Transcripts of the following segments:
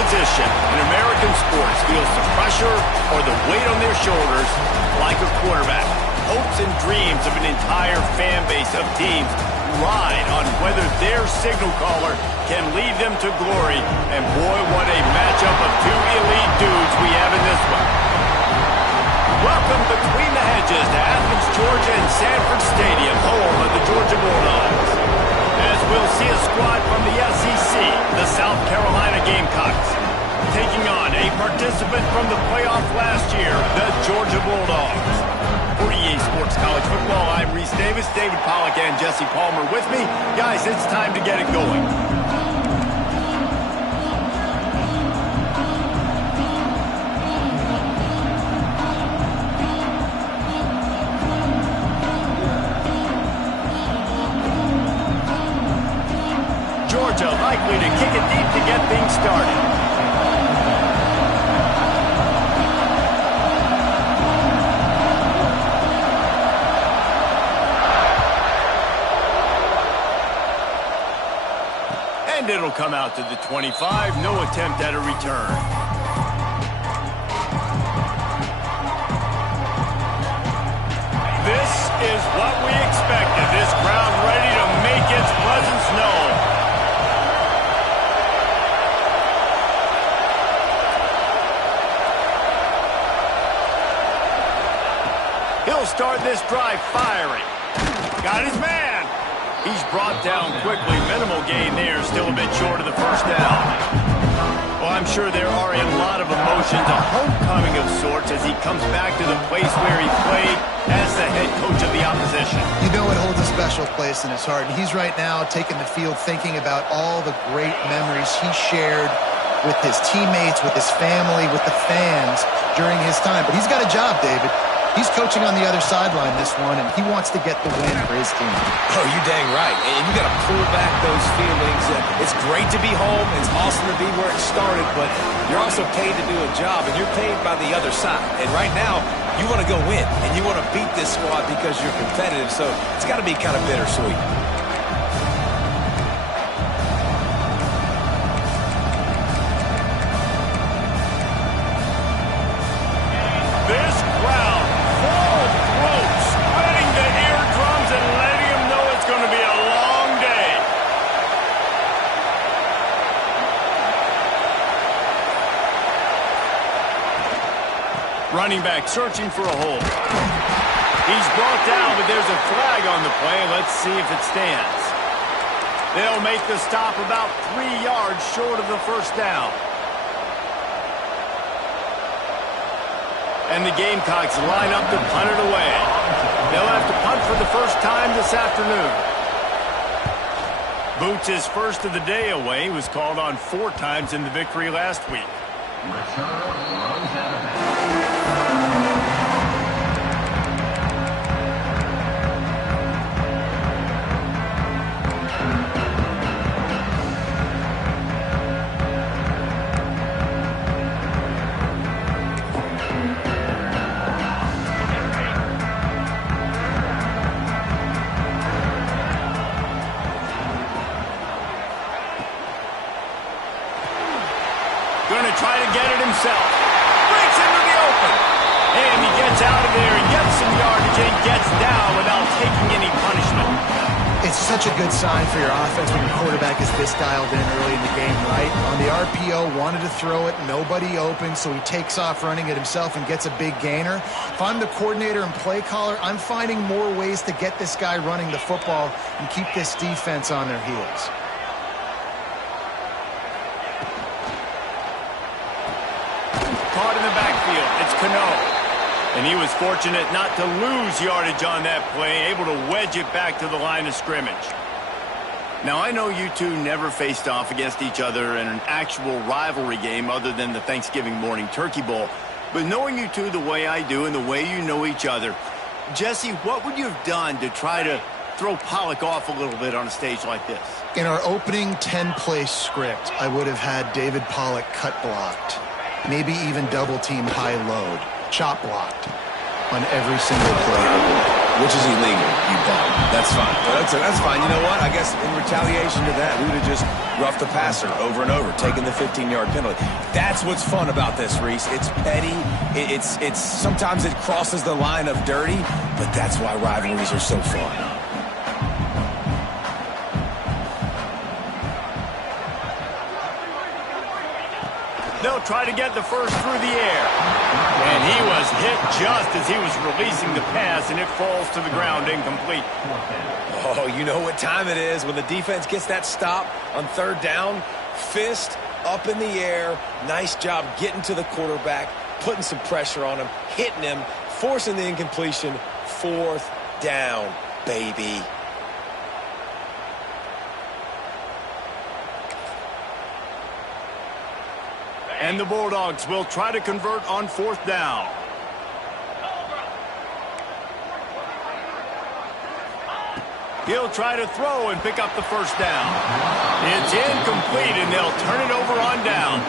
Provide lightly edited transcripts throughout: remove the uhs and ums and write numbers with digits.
position in American sports feels the pressure or the weight on their shoulders like a quarterback. Hopes and dreams of an entire fan base of teams ride on whether their signal caller can lead them to glory. And boy, what a matchup of two elite dudes we have in this one. Welcome between the hedges to Athens, Georgia and Sanford Stadium, home of the Georgia Bulldogs. As we'll see a squad from the SEC, the South Carolina Gamecocks, taking on a participant from the playoff last year, the Georgia Bulldogs. For EA Sports College Football, I'm Reese Davis, David Pollack and Jesse Palmer with me. Guys, it's time to get it going. Georgia likely to kick it deep to get things started. And it'll come out to the 25. No attempt at a return. This is what we expected. This crowd ready to make its presence known. He'll start this drive firing. Got his man. He's brought down quickly. Minimal gain there. Still a bit short of the first down. Well, I'm sure there are a lot of emotions. A homecoming of sorts as he comes back to the place where he played as the head coach of the opposition. You know it holds a special place in his heart. And he's right now taking the field thinking about all the great memories he shared with his teammates, with his family, with the fans during his time. But he's got a job, David. He's coaching on the other sideline this one, and he wants to get the win for his team. Oh, you dang right. And you got to pull back those feelings. It's great to be home. It's awesome to be where it started, but you're also paid to do a job, and you're paid by the other side. And right now, you want to go win, and you want to beat this squad because you're competitive, so it's got to be kind of bittersweet. Running back searching for a hole. He's brought down, but there's a flag on the play. Let's see if it stands. They'll make the stop about 3 yards short of the first down. And the Gamecocks line up to punt it away. They'll have to punt for the first time this afternoon. Boots' first of the day away. He was called on 4 times in the victory last week. Going to try to get it himself. Breaks into the open. And he gets out of there and gets some yardage and gets down without taking any punishment. It's such a good sign for your offense when your quarterback is this dialed in early in the game, right? On the RPO, wanted to throw it, nobody open, so he takes off running it himself and gets a big gainer. If I'm the coordinator and play caller, I'm finding more ways to get this guy running the football and keep this defense on their heels. Caught in the backfield. It's Cano. And he was fortunate not to lose yardage on that play, able to wedge it back to the line of scrimmage. Now, I know you two never faced off against each other in an actual rivalry game other than the Thanksgiving morning Turkey Bowl. But knowing you two the way I do and the way you know each other, Jesse, what would you have done to try to throw Pollack off a little bit on a stage like this? In our opening 10-play script, I would have had David Pollack cut blocked. Maybe even double-team high load, chop blocked on every single play. which is illegal, you bum. That's fine. That's fine. You know what? I guess in retaliation to that, we would have just roughed the passer over and over, taking the 15-yard penalty. That's what's fun about this, Reese. It's petty. It's sometimes it crosses the line of dirty, but that's why rivalries are so fun. They'll try to get the first through the air. And he was hit just as he was releasing the pass, and it falls to the ground incomplete. Oh, you know what time it is when the defense gets that stop on third down. Fist up in the air. Nice job getting to the quarterback, putting some pressure on him, hitting him, forcing the incompletion. Fourth down, baby. And the Bulldogs will try to convert on fourth down. He'll try to throw and pick up the first down. It's incomplete, and they'll turn it over on downs.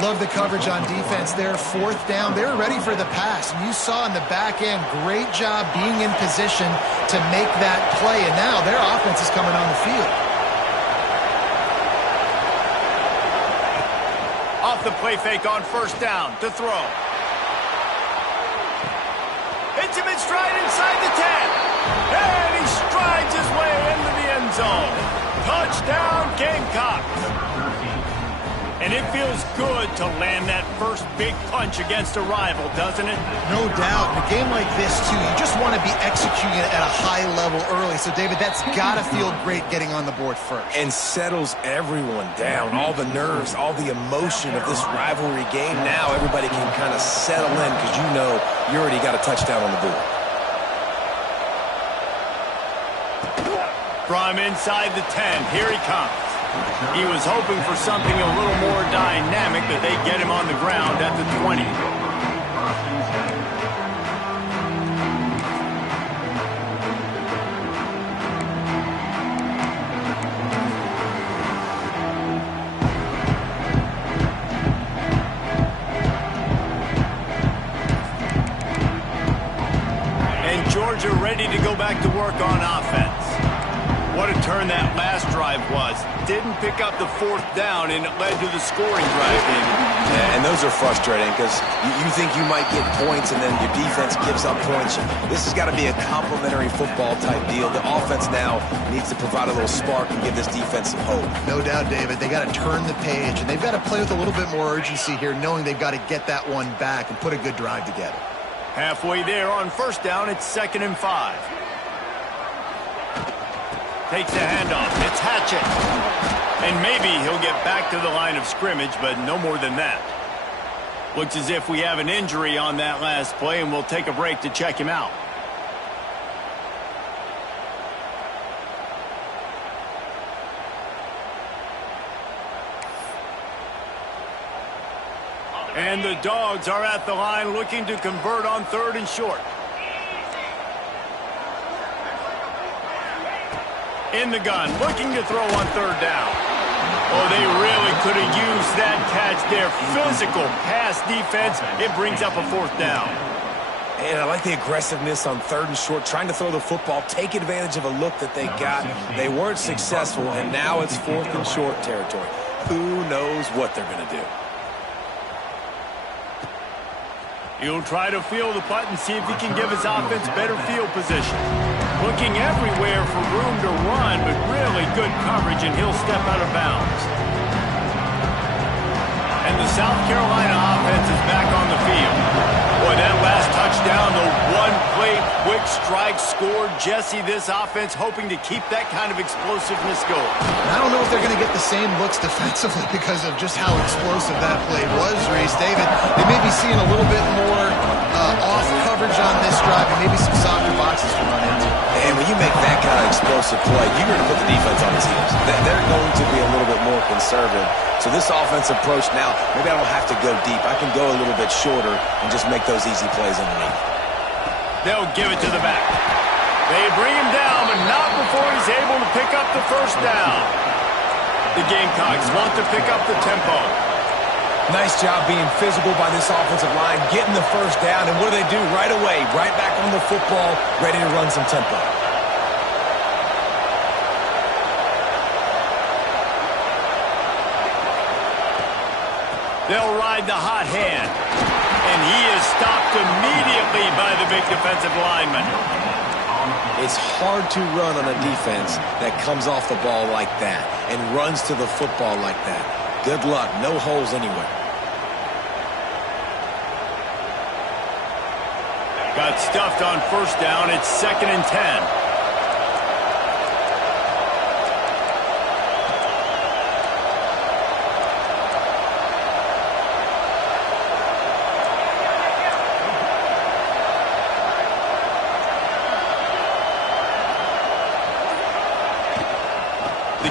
Love the coverage on defense there. Fourth down. They were ready for the pass. And you saw in the back end, great job being in position to make that play. And now their offense is coming on the field. Off the play fake on first down to throw. Hits him in stride inside the 10. And he strides his way into the end zone. Touchdown, Gamecocks. And it feels good to land that first big punch against a rival, doesn't it? No doubt. In a game like this, too, you just want to be executing it at a high level early. So, David, that's got to feel great getting on the board first. And settles everyone down. All the nerves, all the emotion of this rivalry game. Now everybody can kind of settle in because you know you already got a touchdown on the board. From inside the 10, here he comes. He was hoping for something a little more dynamic, but they get him on the ground at the 20. And Georgia ready to go back to work on offense. What a turn that last drive was. Didn't pick up the fourth down, and it led to the scoring drive, David. Yeah, and those are frustrating because you think you might get points, and then your defense gives up points. This has got to be a complementary football type deal. The offense now needs to provide a little spark and give this defense some hope. No doubt, David. They got to turn the page, and they've got to play with a little bit more urgency here, knowing they've got to get that one back and put a good drive together. Halfway there on first down, it's 2nd and 5. Takes the handoff. It's Hatchett. And maybe he'll get back to the line of scrimmage, but no more than that. Looks as if we have an injury on that last play, and we'll take a break to check him out. And the Dogs are at the line looking to convert on 3rd and short. In the gun, looking to throw on 3rd down. Oh, they really could have used that catch there. Physical pass defense. It brings up a 4th down. And I like the aggressiveness on 3rd and short, trying to throw the football, take advantage of a look that they got. They weren't successful, and now it's 4th and short territory. Who knows what they're going to do? He'll try to feel the putt and see if he can give his offense better field position. Looking everywhere for room to run, but really good coverage, and he'll step out of bounds. And the South Carolina offense is back on the field. Boy, that last touchdown, the one-play quick strike scored. Jesse, this offense hoping to keep that kind of explosiveness going. I don't know if they're going to get the same looks defensively because of just how explosive that play was, Reese. David, they may be seeing a little bit more off coverage on this drive and maybe some softer boxes to run into. And when you make that kind of explosive play, you're going to put the defense on its heels. They're going to be a little bit more conservative. So this offense approach now, maybe I don't have to go deep. I can go a little bit shorter and just make those easy plays underneath. They'll give it to the back. They bring him down, but not before he's able to pick up the first down. The Gamecocks want to pick up the tempo. Nice job being physical by this offensive line, getting the first down, and what do? Right away, right back on the football, ready to run some tempo. They'll ride the hot hand. And he is stopped immediately by the big defensive lineman. It's hard to run on a defense that comes off the ball like that and runs to the football like that. Good luck. No holes anywhere. Got stuffed on first down. It's 2nd and 10.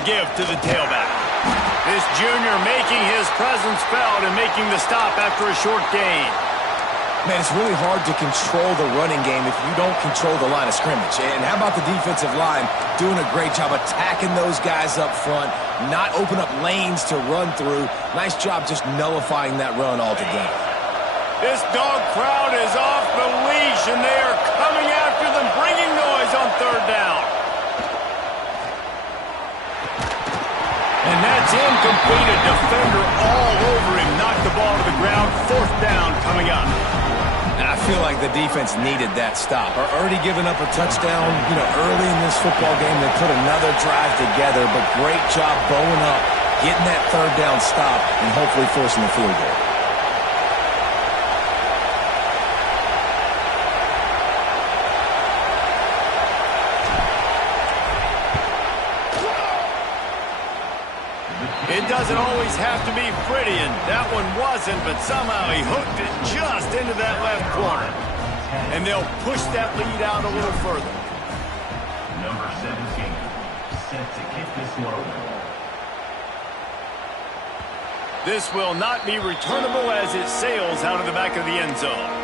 Give to the tailback. This junior making his presence felt and making the stop after a short gain. Man, it's really hard to control the running game if you don't control the line of scrimmage. And how about the defensive line doing a great job attacking those guys up front, not open up lanes to run through. Nice job just nullifying that run altogether. This dog crowd is off the leash, and they are coming after them, bringing noise on 3rd down. And that's incomplete. A defender all over him. Knocked the ball to the ground. 4th down coming up. And I feel like the defense needed that stop. Already giving up a touchdown, early in this football game. They put another drive together, but great job bowing up, getting that 3rd down stop, and hopefully forcing the field goal. It doesn't always have to be pretty, and that one wasn't, but somehow he hooked it just into that left corner. And they'll push that lead out a little further. Number 17, set to kick this one over. This will not be returnable as it sails out of the back of the end zone.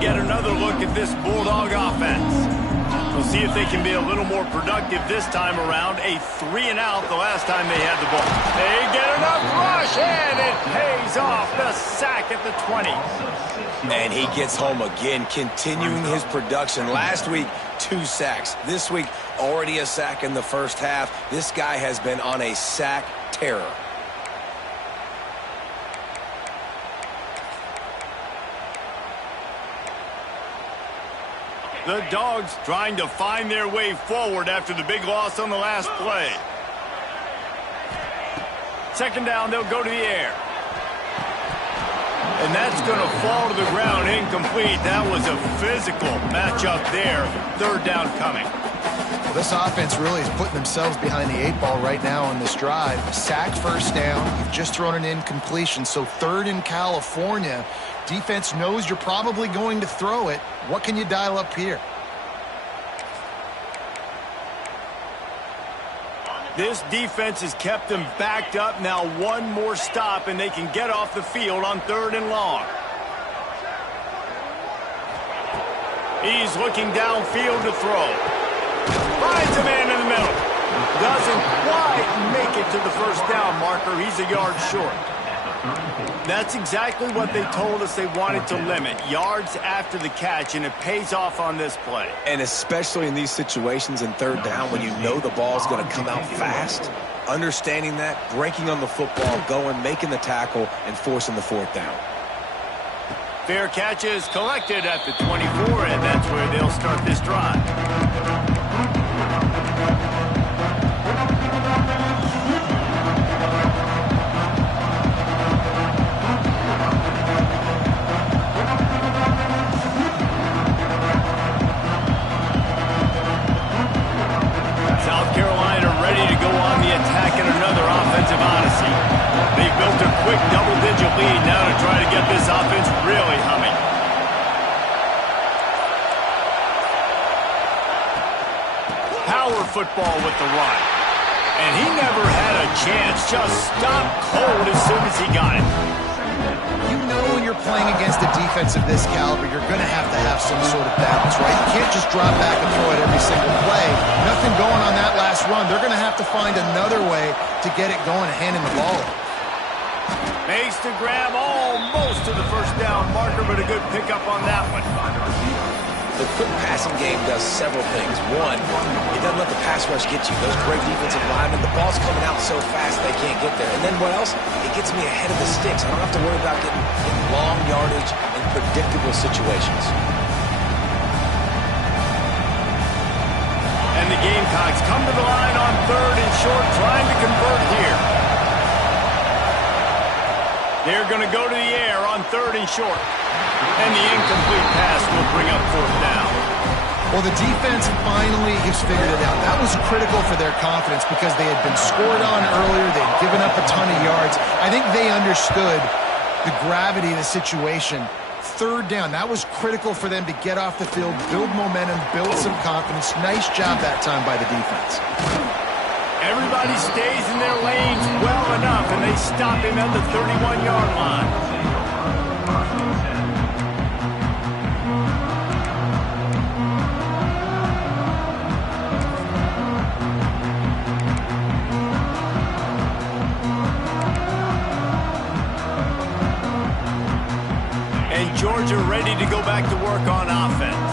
Get another look at this Bulldog offense. We'll see if they can be a little more productive this time around. A 3-and-out the last time they had the ball. They get enough rush, and it pays off. The sack at the 20. And he gets home again, continuing his production. Last week, 2 sacks. This week, already a sack in the first half. This guy has been on a sack terror. The Dogs trying to find their way forward after the big loss on the last play. 2nd down, they'll go to the air. And that's going to fall to the ground incomplete. That was a physical matchup there. 3rd down coming. Well, this offense really is putting themselves behind the 8 ball right now on this drive. Sack, 1st down. You've just thrown an incompletion. So 3rd in California. Defense knows you're probably going to throw it. What can you dial up here? This defense has kept them backed up. Now one more stop, and they can get off the field on 3rd and long. He's looking downfield to throw. Finds a man in the middle. Doesn't quite make it to the 1st down marker. He's a yard short. That's exactly what they told us they wanted to limit. Yards after the catch, and it pays off on this play. And especially in these situations in 3rd down when you know the ball's going to come out fast, understanding that, breaking on the football, going, making the tackle, and forcing the 4th down. Fair catch is collected at the 24, and that's where they'll start this drive. Quick double-digit lead now to try to get this offense really humming. Power football with the run. And he never had a chance. Just stopped cold as soon as he got it. You know when you're playing against a defense of this caliber, you're going to have some sort of balance, right? You can't just drop back and throw it every single play. Nothing going on that last run. They're going to have to find another way to get it going and hand him the ball. Makes the grab almost to the first down marker, but a good pickup on that one. The quick passing game does several things. One, it doesn't let the pass rush get you. Those great defensive linemen, the ball's coming out so fast they can't get there. And then what else? It gets me ahead of the sticks. I don't have to worry about getting long yardage in predictable situations. And the Gamecocks come to the line on 3rd and short, trying to convert here. They're going to go to the air on 3rd and short. And the incomplete pass will bring up 4th down. Well, the defense finally has figured it out. That was critical for their confidence because they had been scored on earlier. They had given up a ton of yards. I think they understood the gravity of the situation. 3rd down, that was critical for them to get off the field, build momentum, build some confidence. Nice job that time by the defense. Everybody stays in their lanes well enough, and they stop him at the 31-yard line. Georgia ready to go back to work on offense.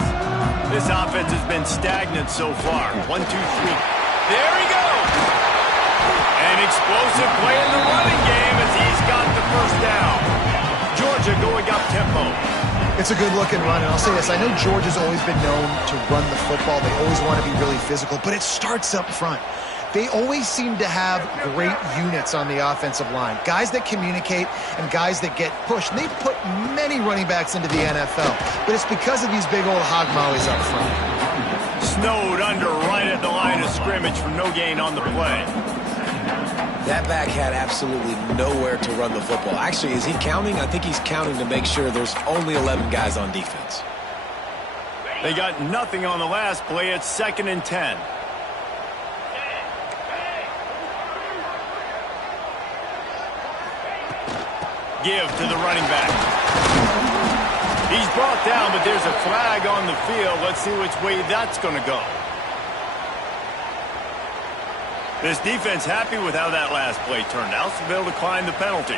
This offense has been stagnant so far. 1, 2, 3. There he goes! An explosive play in the running game as he's got the first down. Georgia going up tempo. It's a good-looking run, and I'll say this. I know Georgia's always been known to run the football. They always want to be really physical, but it starts up front. They always seem to have great units on the offensive line. Guys that communicate and guys that get pushed. And they've put many running backs into the NFL, but it's because of these big old hog mollies up front. Snowed under right at the line of scrimmage for no gain on the play. That back had absolutely nowhere to run the football. Actually, is he counting? I think he's counting to make sure there's only 11 guys on defense. They got nothing on the last play. It's 2nd and 10. Give to the running back. He's brought down, but there's a flag on the field. Let's see which way that's going to go. This defense happy with how that last play turned out, so they'll decline the penalty.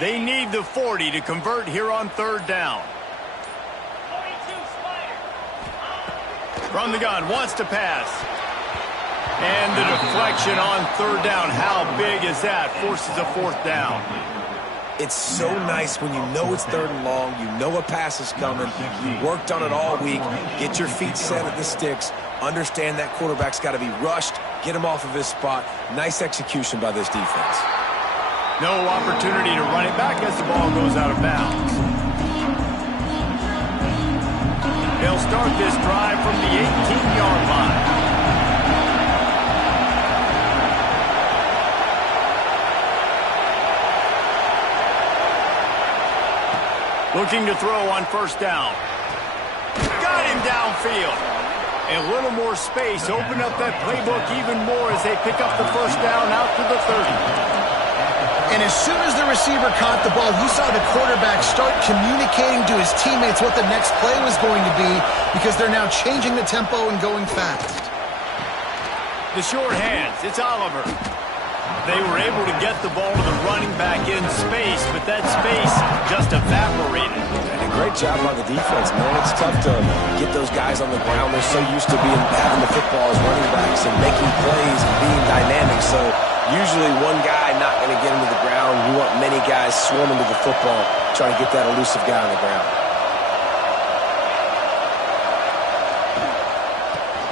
They need the 40 to convert here on 3rd down. From the gun, wants to pass. And the deflection on 3rd down. How big is that? Forces a 4th down. It's so nice when you know it's 3rd and long, you know a pass is coming, you worked on it all week, get your feet set at the sticks, understand that quarterback's got to be rushed, get him off of his spot. Nice execution by this defense. No opportunity to run it back as the ball goes out of bounds. They'll start this drive from the 18-yard line. Looking to throw on 1st down. Got him downfield. A little more space. Open up that playbook even more as they pick up the 1st down out to the 30. And as soon as the receiver caught the ball, you saw the quarterback start communicating to his teammates what the next play was going to be because they're now changing the tempo and going fast. The short hands, it's Oliver. They were able to get the ball to the running back in space, but that space just evaporated. And a great job by the defense, man. It's tough to get those guys on the ground. They're so used to having the football as running backs and making plays and being dynamic. So usually one guy not going to get into the ground. You want many guys swarming to the football, trying to get that elusive guy on the ground.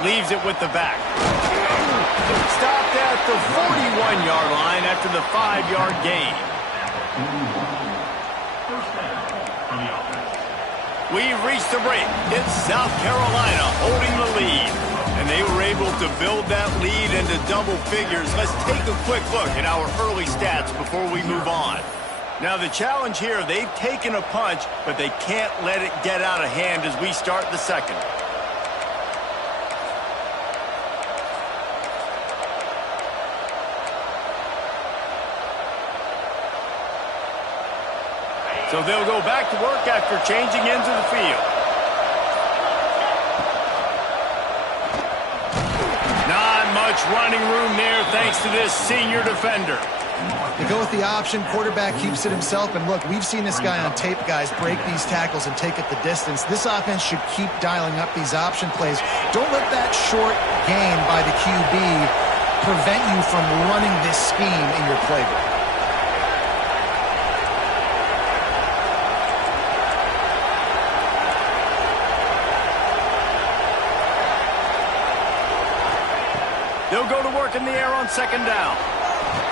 Leaves it with the back. Stopped at the 41-yard line after the 5-yard gain. First down for the offense. We've reached the break. It's South Carolina holding the lead. And they were able to build that lead into double figures. Let's take a quick look at our early stats before we move on. Now the challenge here, they've taken a punch, but they can't let it get out of hand as we start the second. So they'll go back to work after changing into the field. Not much running room there thanks to this senior defender. They go with the option. Quarterback keeps it himself. And look, we've seen this guy on tape, guys, break these tackles and take it the distance. This offense should keep dialing up these option plays. Don't let that short gain by the QB prevent you from running this scheme in your playbook. They'll go to work in the air on second down.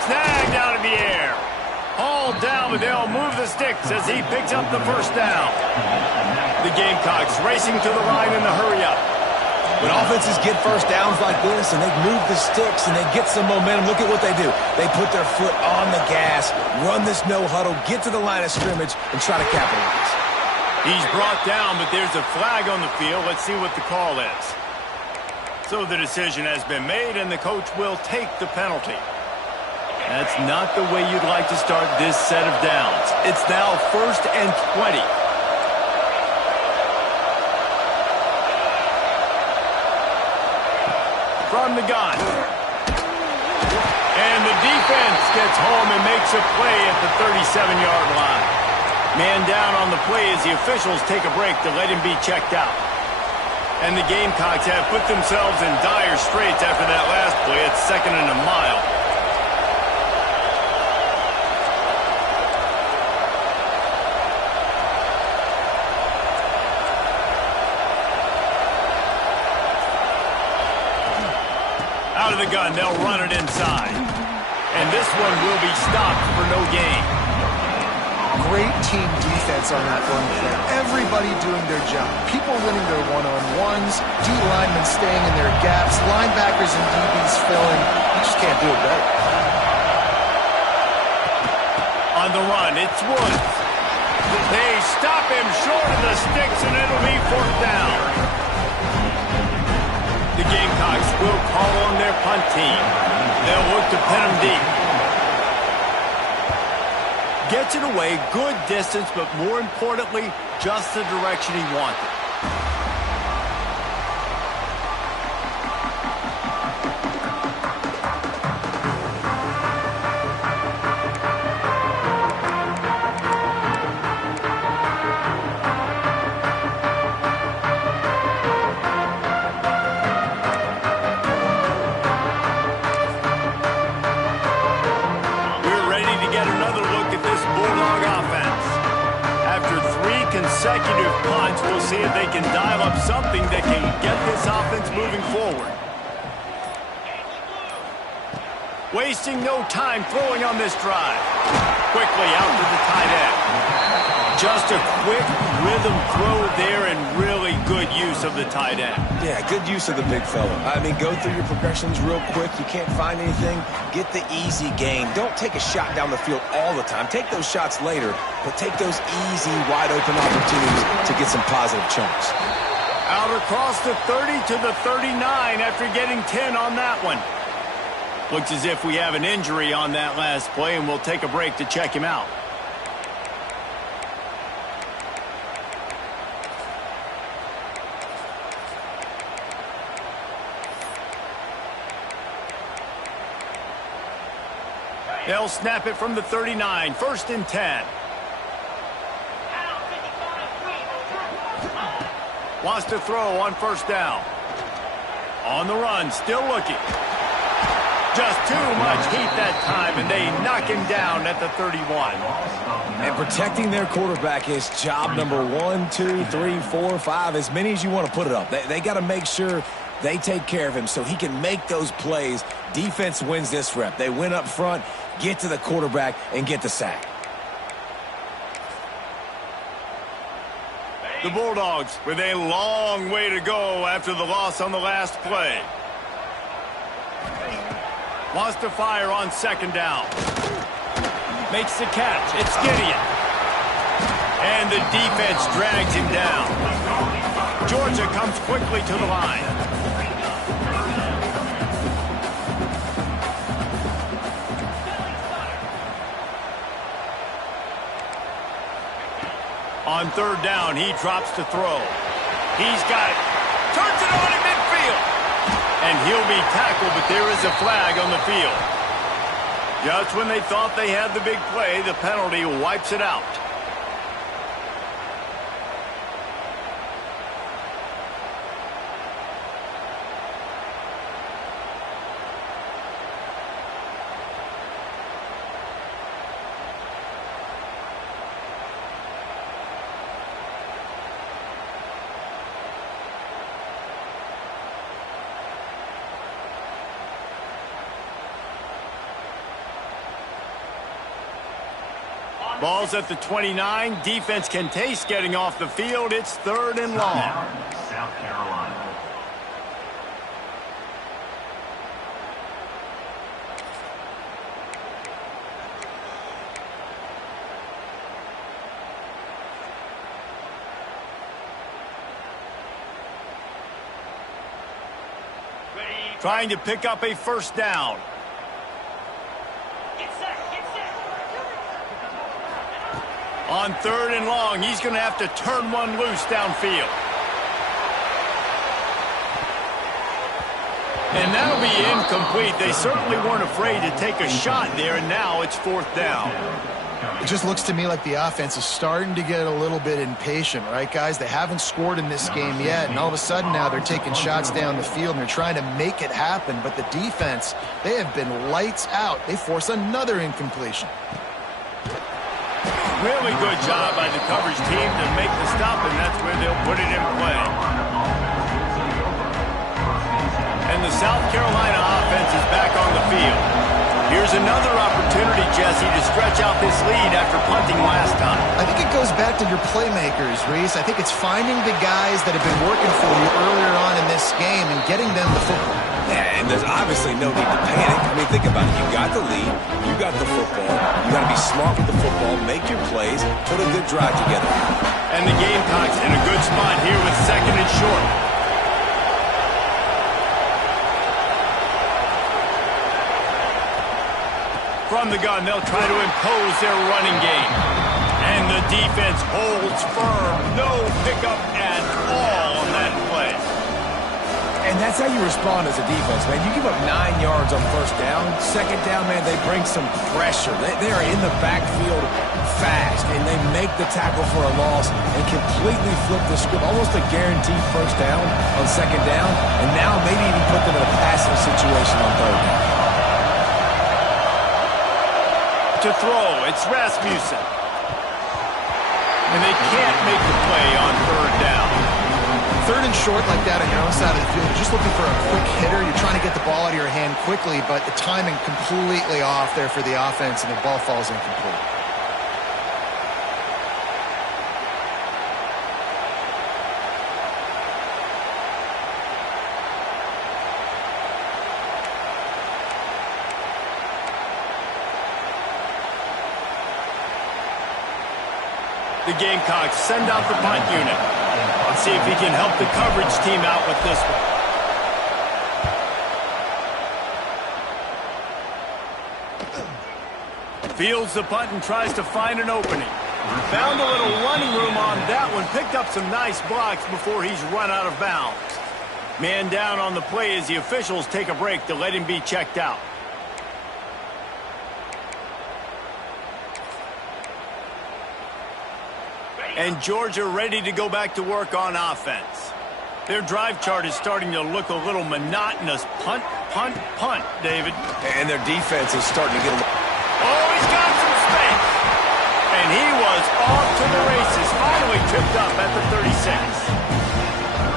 Snagged out of the air. Hauled down, but they'll move the sticks as he picks up the first down. The Gamecocks racing to the line in the hurry-up. When offenses get first downs like this and they move the sticks and they get some momentum, look at what they do. They put their foot on the gas, run this no-huddle, get to the line of scrimmage, and try to capitalize. He's brought down, but there's a flag on the field. Let's see what the call is. So the decision has been made, and the coach will take the penalty. That's not the way you'd like to start this set of downs. It's now 1st and 20. From the gun. And the defense gets home and makes a play at the 37-yard line. Man down on the play as the officials take a break to let him be checked out. And the Gamecocks have put themselves in dire straits after that last play. It's 2nd and a mile. Out of the gun, they'll run it inside. And this one will be stopped for no gain. Great team defense on that run play. Everybody doing their job. People winning their one-on-ones, D linemen staying in their gaps, linebackers and DBs filling. You just can't do it better. On the run, it's Woods. They stop him short of the sticks, and it'll be 4th down. The Gamecocks will call on their punt team. They'll look to pin him deep. Gets it away, good distance, but more importantly, just the direction he wanted. Consecutive punts, we'll see if they can dial up something that can get this offense moving forward. Wasting no time throwing on this drive. Quickly out to the tight end. Just a quick rhythm throw there and really good use of the tight end. Yeah, good use of the big fella. I mean, go through your progressions real quick. You can't find anything. Get the easy gain. Don't take a shot down the field all the time. Take those shots later, but take those easy, wide-open opportunities to get some positive chunks. Out across the 30 to the 39 after getting 10 on that one. Looks as if we have an injury on that last play, and we'll take a break to check him out. They'll snap it from the 39, 1st and 10. Wants to throw on 1st down. On the run, still looking. Just too much heat that time, and they knock him down at the 31. And protecting their quarterback is job number 1, 2, 3, 4, 5, as many as you want to put it up. They got to make sure they take care of him so he can make those plays. Defense wins this rep. They win up front, get to the quarterback, and get the sack. The Bulldogs with a long way to go after the loss on the last play. Wants to fire on second down. Makes the catch. It's Gideon. And the defense drags him down. Georgia comes quickly to the line. On third down, he drops to throw. He's got it. Turns it on in midfield. And he'll be tackled, but there is a flag on the field. Just when they thought they had the big play, the penalty wipes it out. Ball's at the 29. Defense can taste getting off the field. It's third and long. South Carolina. Trying to pick up a first down. On third and long, he's going to have to turn one loose downfield. And that'll be incomplete. They certainly weren't afraid to take a shot there, and now it's fourth down. It just looks to me like the offense is starting to get a little bit impatient, right, guys? They haven't scored in this game yet, and all of a sudden now they're taking shots down the field, and they're trying to make it happen. But the defense, they have been lights out. They force another incompletion. Really good job by the coverage team to make the stop, and that's where they'll put it in play. And the South Carolina offense is back on the field. Here's another opportunity, Jesse, to stretch out this lead after punting last time. I think it goes back to your playmakers, Reese. I think it's finding the guys that have been working for you earlier on in this game and getting them the football. Yeah, and there's obviously no need to panic. I mean, think about it. You got the lead. You got the football. You got to be smart with the football, make your plays, put a good drive together. And the Gamecocks in a good spot here with second and short. From the gun, they'll try to impose their running game. And the defense holds firm. No pickup at all on that play. And that's how you respond as a defense, man. You give up 9 yards on first down. Second down, man, they bring some pressure. They are in the backfield fast, and they make the tackle for a loss and completely flip the script. Almost a guaranteed first down on second down, and now maybe even put them in a passing situation on third down. To throw, it's Rasmussen. And they can't make the play on third down. Third and short like that on your own side of the field, you're just looking for a quick hitter. You're trying to get the ball out of your hand quickly, but the timing completely off there for the offense, and the ball falls incomplete. The Gamecocks send out the punt unit. Let's see if he can help the coverage team out with this one. Fields the punt and tries to find an opening. Found a little running room on that one. Picked up some nice blocks before he's run out of bounds. Man down on the play as the officials take a break to let him be checked out. And Georgia ready to go back to work on offense. Their drive chart is starting to look a little monotonous. Punt, punt, punt, David. And their defense is starting to get a little... Oh, he's got some space. And he was off to the races. Finally tripped up at the 36.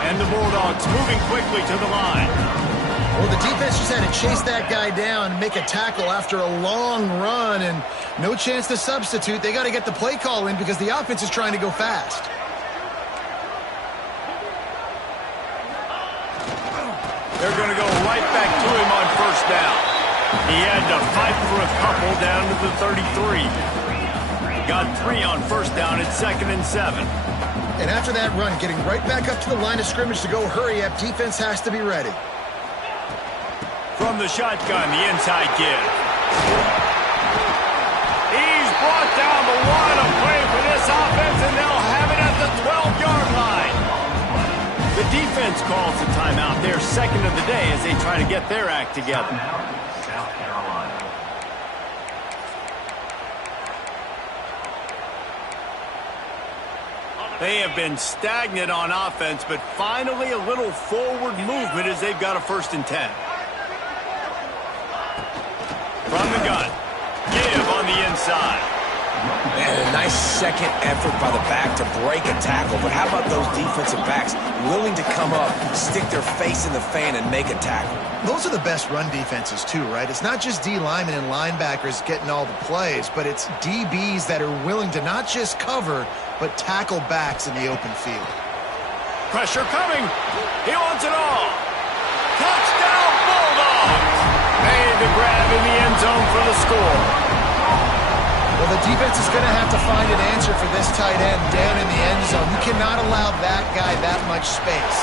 And the Bulldogs moving quickly to the line. Well, the defense just had to chase that guy down and make a tackle after a long run, and no chance to substitute. They got to get the play call in because the offense is trying to go fast. They're going to go right back to him on first down. He had to fight for a couple down to the 33. Got 3 on first down at 2nd and 7. And after that run, getting right back up to the line of scrimmage to go hurry up, defense has to be ready. From the shotgun, the inside give. He's brought down, but what a play for this offense, and they'll have it at the 12-yard line. The defense calls the timeout. They're second of the day as they try to get their act together. South Carolina. They have been stagnant on offense, but finally a little forward movement as they've got a 1st and 10. From the gun, give on the inside. Man, a nice second effort by the back to break a tackle. But how about those defensive backs willing to come up, stick their face in the fan, and make a tackle? Those are the best run defenses, too, right? It's not just D linemen and linebackers getting all the plays, but it's DBs that are willing to not just cover, but tackle backs in the open field. Pressure coming. He wants it all. Touchdown, Bulldogs. Made the grab in the end zone for the score. Well, the defense is going to have to find an answer for this tight end down in the end zone. You cannot allow that guy that much space.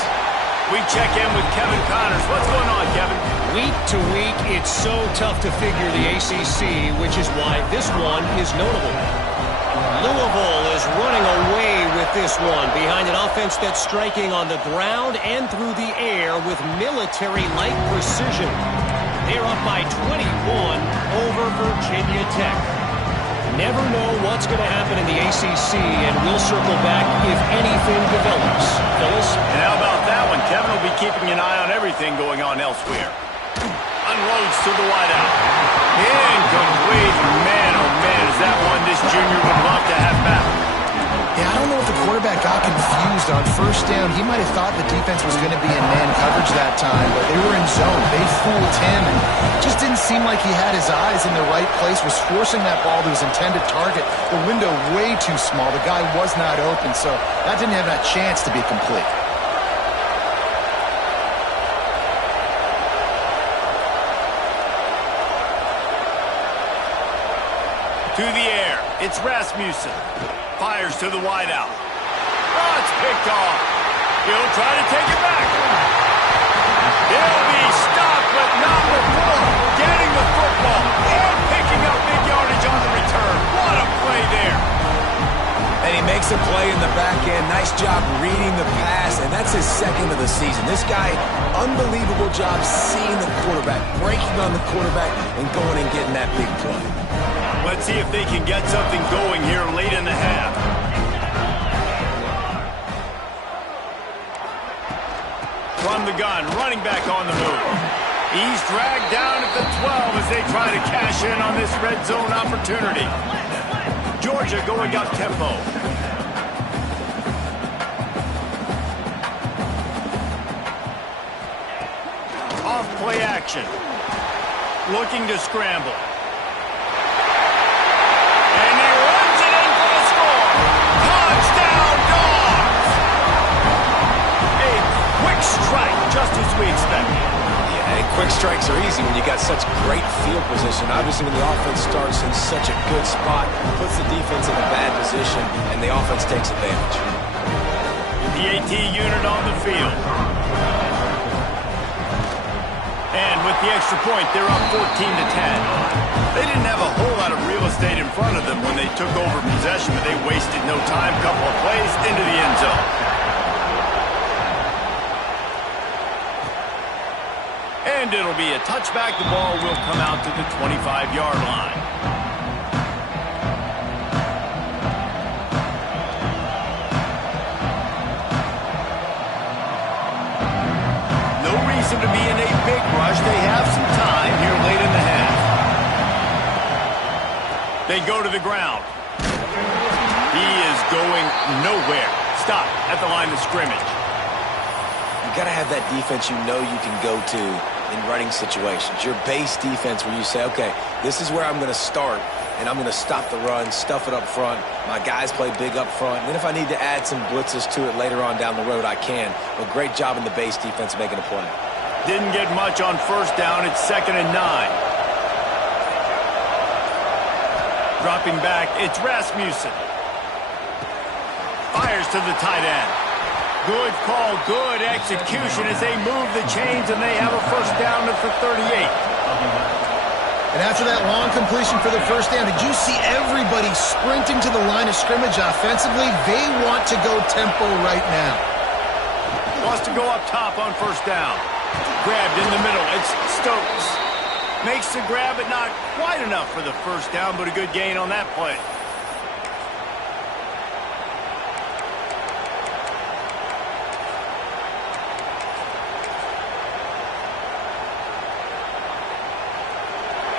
We check in with Kevin Connors. What's going on, Kevin? Week to week, it's so tough to figure the ACC, which is why this one is notable. Louisville is running away with this one behind an offense that's striking on the ground and through the air with military-like precision. They're up by 21 over Virginia Tech. Never know what's going to happen in the ACC, and we'll circle back if anything develops. Phyllis? And how about that one? Kevin will be keeping an eye on everything going on elsewhere. Unloads to the wideout. Incomplete. Man, oh man, is that one this junior would love to have back. Yeah, I don't know if the quarterback got confused on first down. He might have thought the defense was going to be in man coverage that time, but they were in zone. They fooled him, and just didn't seem like he had his eyes in the right place, was forcing that ball to his intended target. The window way too small. The guy was not open, so that didn't have that chance to be complete. To the air. It's Rasmussen. Fires to the wideout. Oh, it's picked off. He'll try to take it back. He'll be stopped, but not before getting the football and picking up big yardage on the return. What a play there. And he makes a play in the back end. Nice job reading the pass, and that's his 2nd of the season. This guy, unbelievable job seeing the quarterback, breaking on the quarterback, and going and getting that big play. Let's see if they can get something going here late in the half. From the gun, running back on the move. He's dragged down at the 12 as they try to cash in on this red zone opportunity. Georgia going up tempo. Off play action. Looking to scramble. And he runs it in for the score. Touchdown, Dogs! A quick strike, just as we expected. Yeah, and quick strikes are easy when you got such great field position. Obviously, when the offense starts in such a good spot, puts the defense in a bad position, and the offense takes advantage. The AT unit on the field. And with the extra point, they're up 14-10. They didn't have a whole lot of real estate in front of them when they took over possession, but they wasted no time. Couple of plays into the end zone. And it'll be a touchback. The ball will come out to the 25-yard line. No reason to be in a big rush. They have some time here late in the half. They go to the ground. He is going nowhere. Stop at the line of scrimmage. You got to have that defense you know you can go to in running situations. Your base defense where you say, okay, this is where I'm going to start, and I'm going to stop the run, stuff it up front. My guys play big up front. And then if I need to add some blitzes to it later on down the road, I can. But great job in the base defense making a play. Didn't get much on first down. It's 2nd and 9. Dropping back, it's Rasmussen. Fires to the tight end. Good call, good execution as they move the chains, and they have a first down at the 38. And after that long completion for the first down, did you see everybody sprinting to the line of scrimmage offensively? They want to go tempo right now. Wants to go up top on first down. Grabbed in the middle. It's Stokes. Makes the grab, but not quite enough for the first down, but a good gain on that play.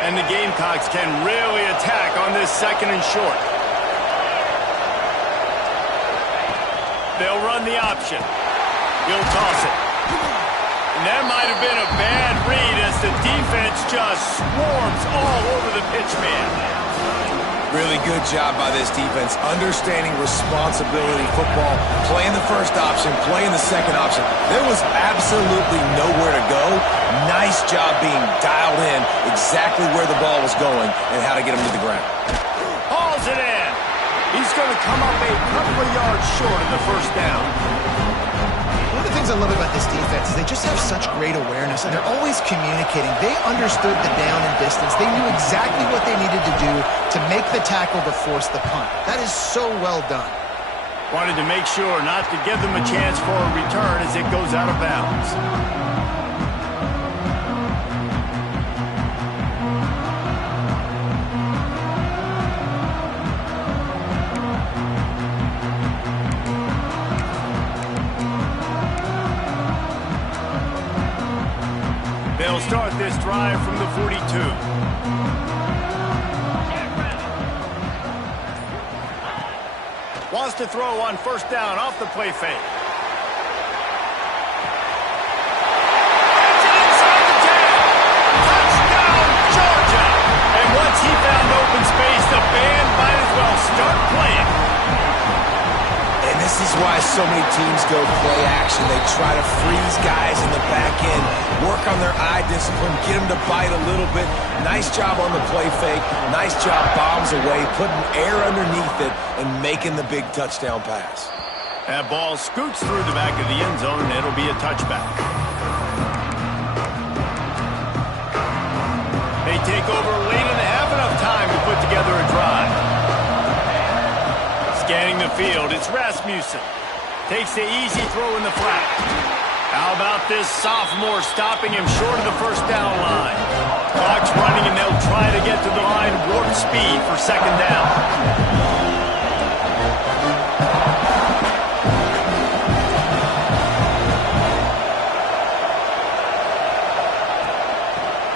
And the Gamecocks can really attack on this 2nd and short. They'll run the option. He'll toss it. And that might have been a bad read as the defense just swarms all over the pitch man. Really good job by this defense, understanding responsibility football, playing the first option, playing the second option. There was absolutely nowhere to go. Nice job being dialed in exactly where the ball was going and how to get him to the ground. Hauls it in. He's going to come up a couple of yards short of the first down. One of the things I love about this defense is they just have such great awareness, and they're always communicating. They understood the down and distance. They knew exactly what they needed to do to make the tackle to force the punt. That is so well done. Wanted to make sure not to give them a chance for a return as it goes out of bounds. They'll start this drive from the 42. Wants to throw on first down off the play fake. It's inside the 10. Touchdown, Georgia! And once he found open space, the band might as well start playing. And this is why so many teams go play action. They try to freeze guys in the back end, work on their eye discipline, get them to bite a little bit. Nice job on the play fake. Nice job bombs away, putting air underneath it and making the big touchdown pass. That ball scoots through the back of the end zone, and it'll be a touchback. They take over late and have enough time to put together a drive. Scanning the field, it's Rasmussen. Takes the easy throw in the flat. How about this sophomore stopping him short of the first down line? Clock's running, and they'll try to get to the line warp speed for 2nd down.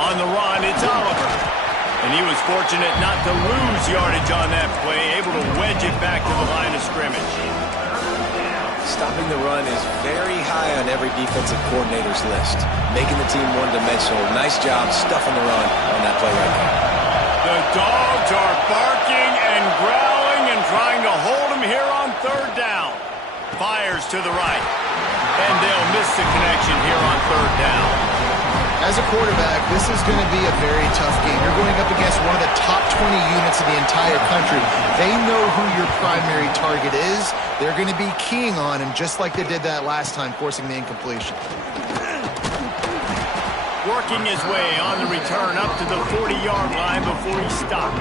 On the run, it's Oliver. And he was fortunate not to lose yardage on that play, able to wedge it back to the line of scrimmage. Stopping the run is very high on every defensive coordinator's list. Making the team one-dimensional. Nice job stuffing the run on that play right there. The dogs are barking and growling and trying to hold him here on 3rd down. Fires to the right. And they'll miss the connection here on 3rd down. As a quarterback, this is going to be a very tough game. You're going up against one of the top 20 units of the entire country. They know who your primary target is. They're going to be keying on him just like they did that last time, forcing the incompletion. Working his way on the return up to the 40-yard line before he stopped.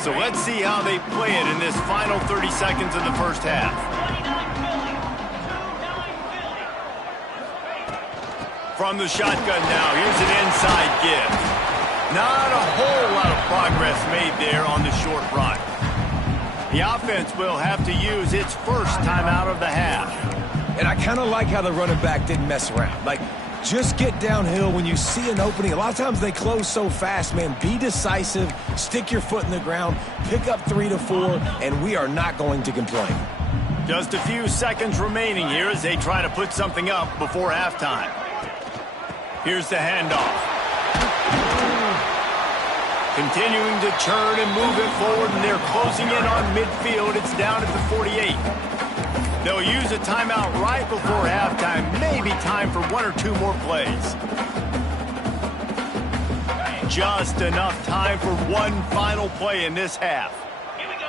So let's see how they play it in this final 30 seconds of the first half. From the shotgun now, here's an inside give. Not a whole lot of progress made there on the short run. The offense will have to use its first timeout of the half. And I kind of like how the running back didn't mess around. Like, just get downhill when you see an opening. A lot of times they close so fast, man. Be decisive, stick your foot in the ground, pick up 3 to 4, and we are not going to complain. Just a few seconds remaining here as they try to put something up before halftime. Here's the handoff. Continuing to churn and move it forward, and they're closing in on midfield. It's down at the 48. They'll use a timeout right before halftime. Maybe time for one or two more plays. Just enough time for one final play in this half. Here we go.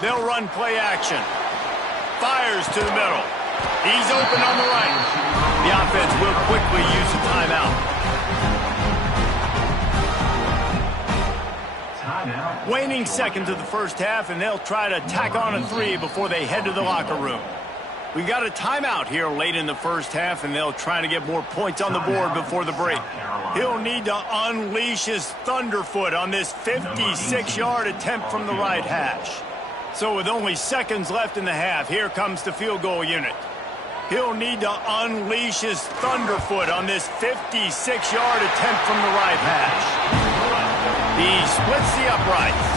They'll run play action. Fires to the middle. He's open on the right. The offense will quickly use a timeout. Timeout. Waning seconds of the first half, and they'll try to tack on a three before they head to the locker room. We got a timeout here late in the first half, and they'll try to get more points on the board before the break. He'll need to unleash his thunderfoot on this 56-yard attempt from the right hash. So with only seconds left in the half, here comes the field goal unit. He'll need to unleash his thunderfoot on this 56-yard attempt from the right hash. He splits the uprights,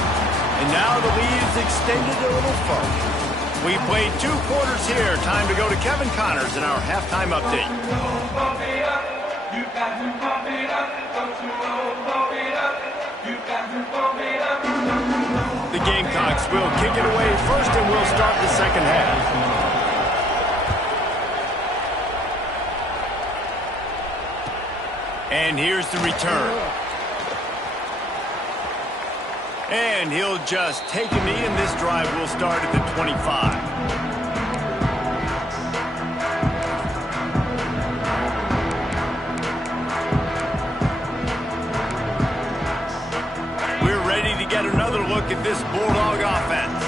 and now the lead is extended a little further. We played 2 quarters here. Time to go to Kevin Connors in our halftime update. The Gamecocks will kick it away first, and we'll start the second half. And here's the return. And he'll just take a knee, and this drive will start at the 25. We're ready to get another look at this Bulldog offense.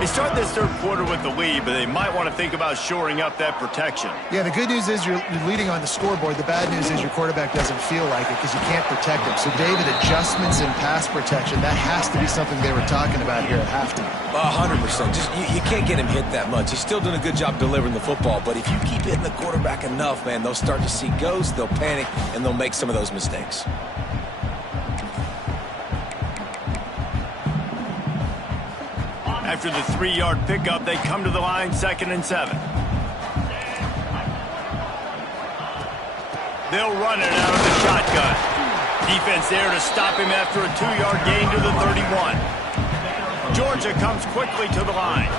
They start this third quarter with the lead, but they might want to think about shoring up that protection. Yeah, the good news is you're leading on the scoreboard. The bad news is your quarterback doesn't feel like it because you can't protect him. So, David, adjustments in pass protection, that has to be something they were talking about here at halftime. 100%. Just you can't get him hit that much. He's still doing a good job delivering the football, but if you keep hitting the quarterback enough, man, they'll start to see ghosts, they'll panic, and they'll make some of those mistakes. After the 3-yard pickup, they come to the line 2nd and 7. They'll run it out of the shotgun. Defense there to stop him after a 2-yard gain to the 31. Georgia comes quickly to the line.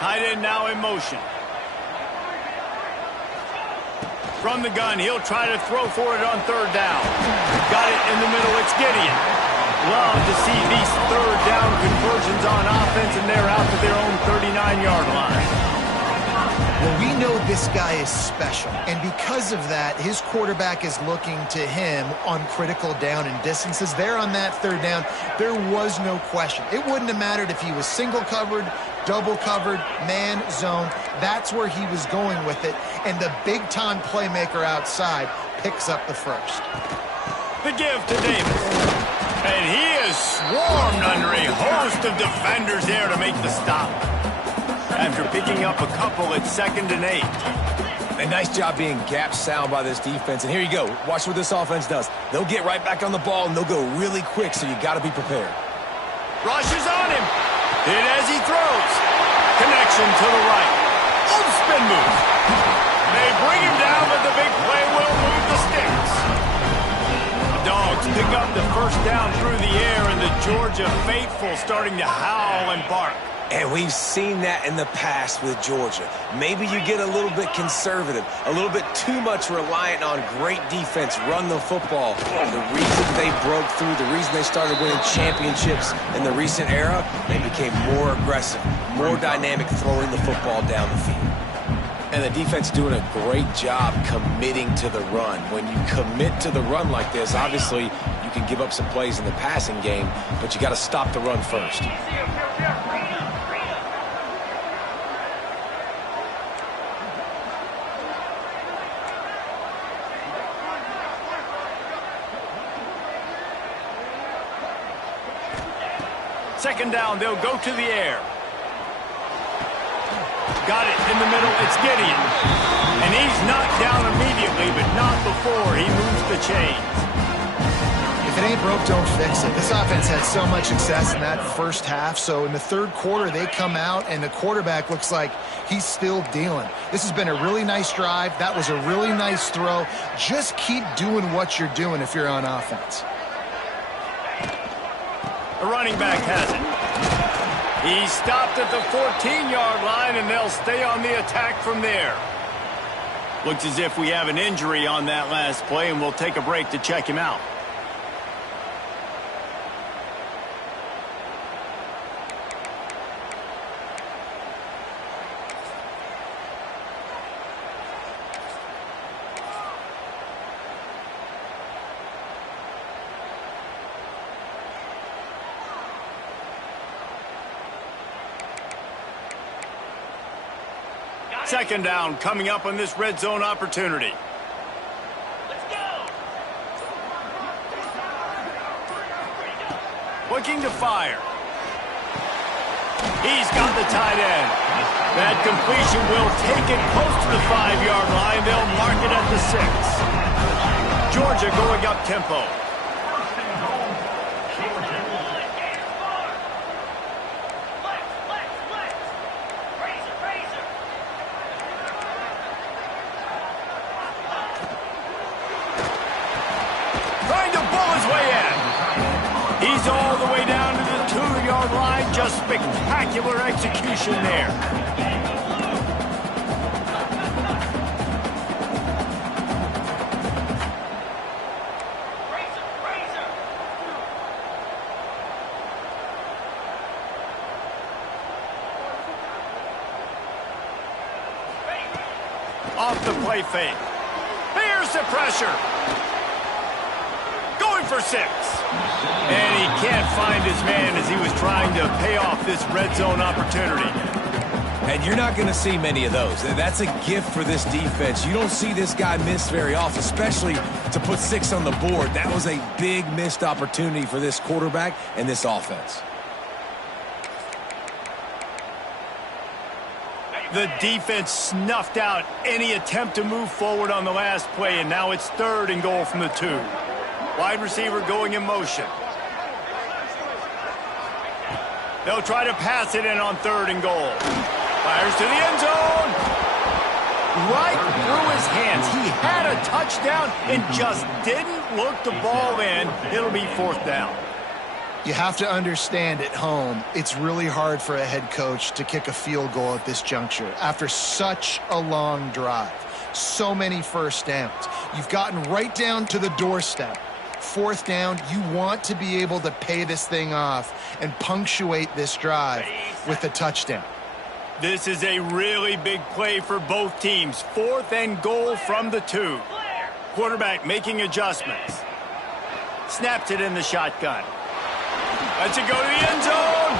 Tight end now in motion. From the gun, he'll try to throw for it on 3rd down. Got it in the middle, it's Gideon. Love to see these 3rd down conversions on offense, and they're out to their own 39-yard line. Well, we know this guy is special, and because of that, his quarterback is looking to him on critical down and distances. There on that 3rd down, there was no question. It wouldn't have mattered if he was single covered, double covered, man, zone. That's where he was going with it, and the big-time playmaker outside picks up the first. The give to Davis, and he is swarmed under a host of defenders there to make the stop. After picking up a couple at 2nd and 8. A nice job being gap sound by this defense, and here you go. Watch what this offense does. They'll get right back on the ball, and they'll go really quick, so you got to be prepared. Rushes on him. Hit as he throws. Connection to the right. Oh, spin move. They bring him down, but the big play will move the sticks. The Dogs pick up the 1st down through the air, and the Georgia faithful starting to howl and bark. And we've seen that in the past with Georgia. Maybe you get a little bit conservative, a little bit too much reliant on great defense, run the football. The reason they broke through, the reason they started winning championships in the recent era, they became more aggressive, more dynamic throwing the football down the field. And the defense doing a great job committing to the run. When you commit to the run like this, obviously you can give up some plays in the passing game, but you got to stop the run first. Second down, they'll go to the air. Got it in the middle, it's Gideon. And he's knocked down immediately, but not before he moves the chains. If it ain't broke, don't fix it. This offense had so much success in that first half, so in the third quarter, they come out, and the quarterback looks like he's still dealing. This has been a really nice drive. That was a really nice throw. Just keep doing what you're doing if you're on offense. The running back has it. He stopped at the 14-yard line, and they'll stay on the attack from there. Looks as if we have an injury on that last play, and we'll take a break to check him out. Second down coming up on this red zone opportunity. Let's go. Looking to fire. He's got the tight end. That completion will take it close to the 5-yard line. They'll mark it at the 6. Georgia going up tempo. He's all the way down to the 2-yard line. Just spectacular execution there. Off the play fake. Here's the pressure. Going for 6. And he can't find his man as he was trying to pay off this red zone opportunity. And you're not going to see many of those. That's a gift for this defense. You don't see this guy miss very often, especially to put 6 on the board. That was a big missed opportunity for this quarterback and this offense. The defense snuffed out any attempt to move forward on the last play, and now it's 3rd and goal from the 2. Wide receiver going in motion. They'll try to pass it in on 3rd and goal. Fires to the end zone. Right through his hands. He had a touchdown and just didn't look the ball in. It'll be 4th down. You have to understand at home, it's really hard for a head coach to kick a field goal at this juncture after such a long drive. So many first downs. You've gotten right down to the doorstep. 4th down, you want to be able to pay this thing off and punctuate this drive with a touchdown. This is a really big play for both teams. 4th and goal from the 2. Quarterback making adjustments. Snaps it in the shotgun. Lets it go to the end zone.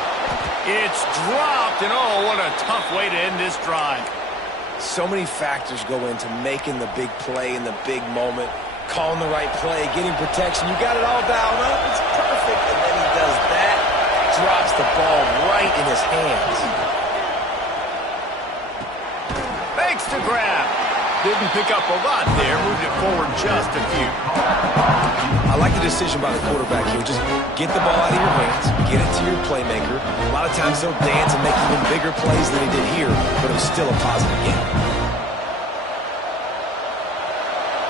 It's dropped, and oh, what a tough way to end this drive. So many factors go into making the big play in the big moment. Calling the right play, getting protection. You got it all dialed up. It's perfect. And then he does that. Drops the ball right in his hands. Thanks to grab. Didn't pick up a lot there. Moved it forward just a few. I like the decision by the quarterback here. Just get the ball out of your hands. Get it to your playmaker. A lot of times they'll dance and make even bigger plays than he did here, but it was still a positive game.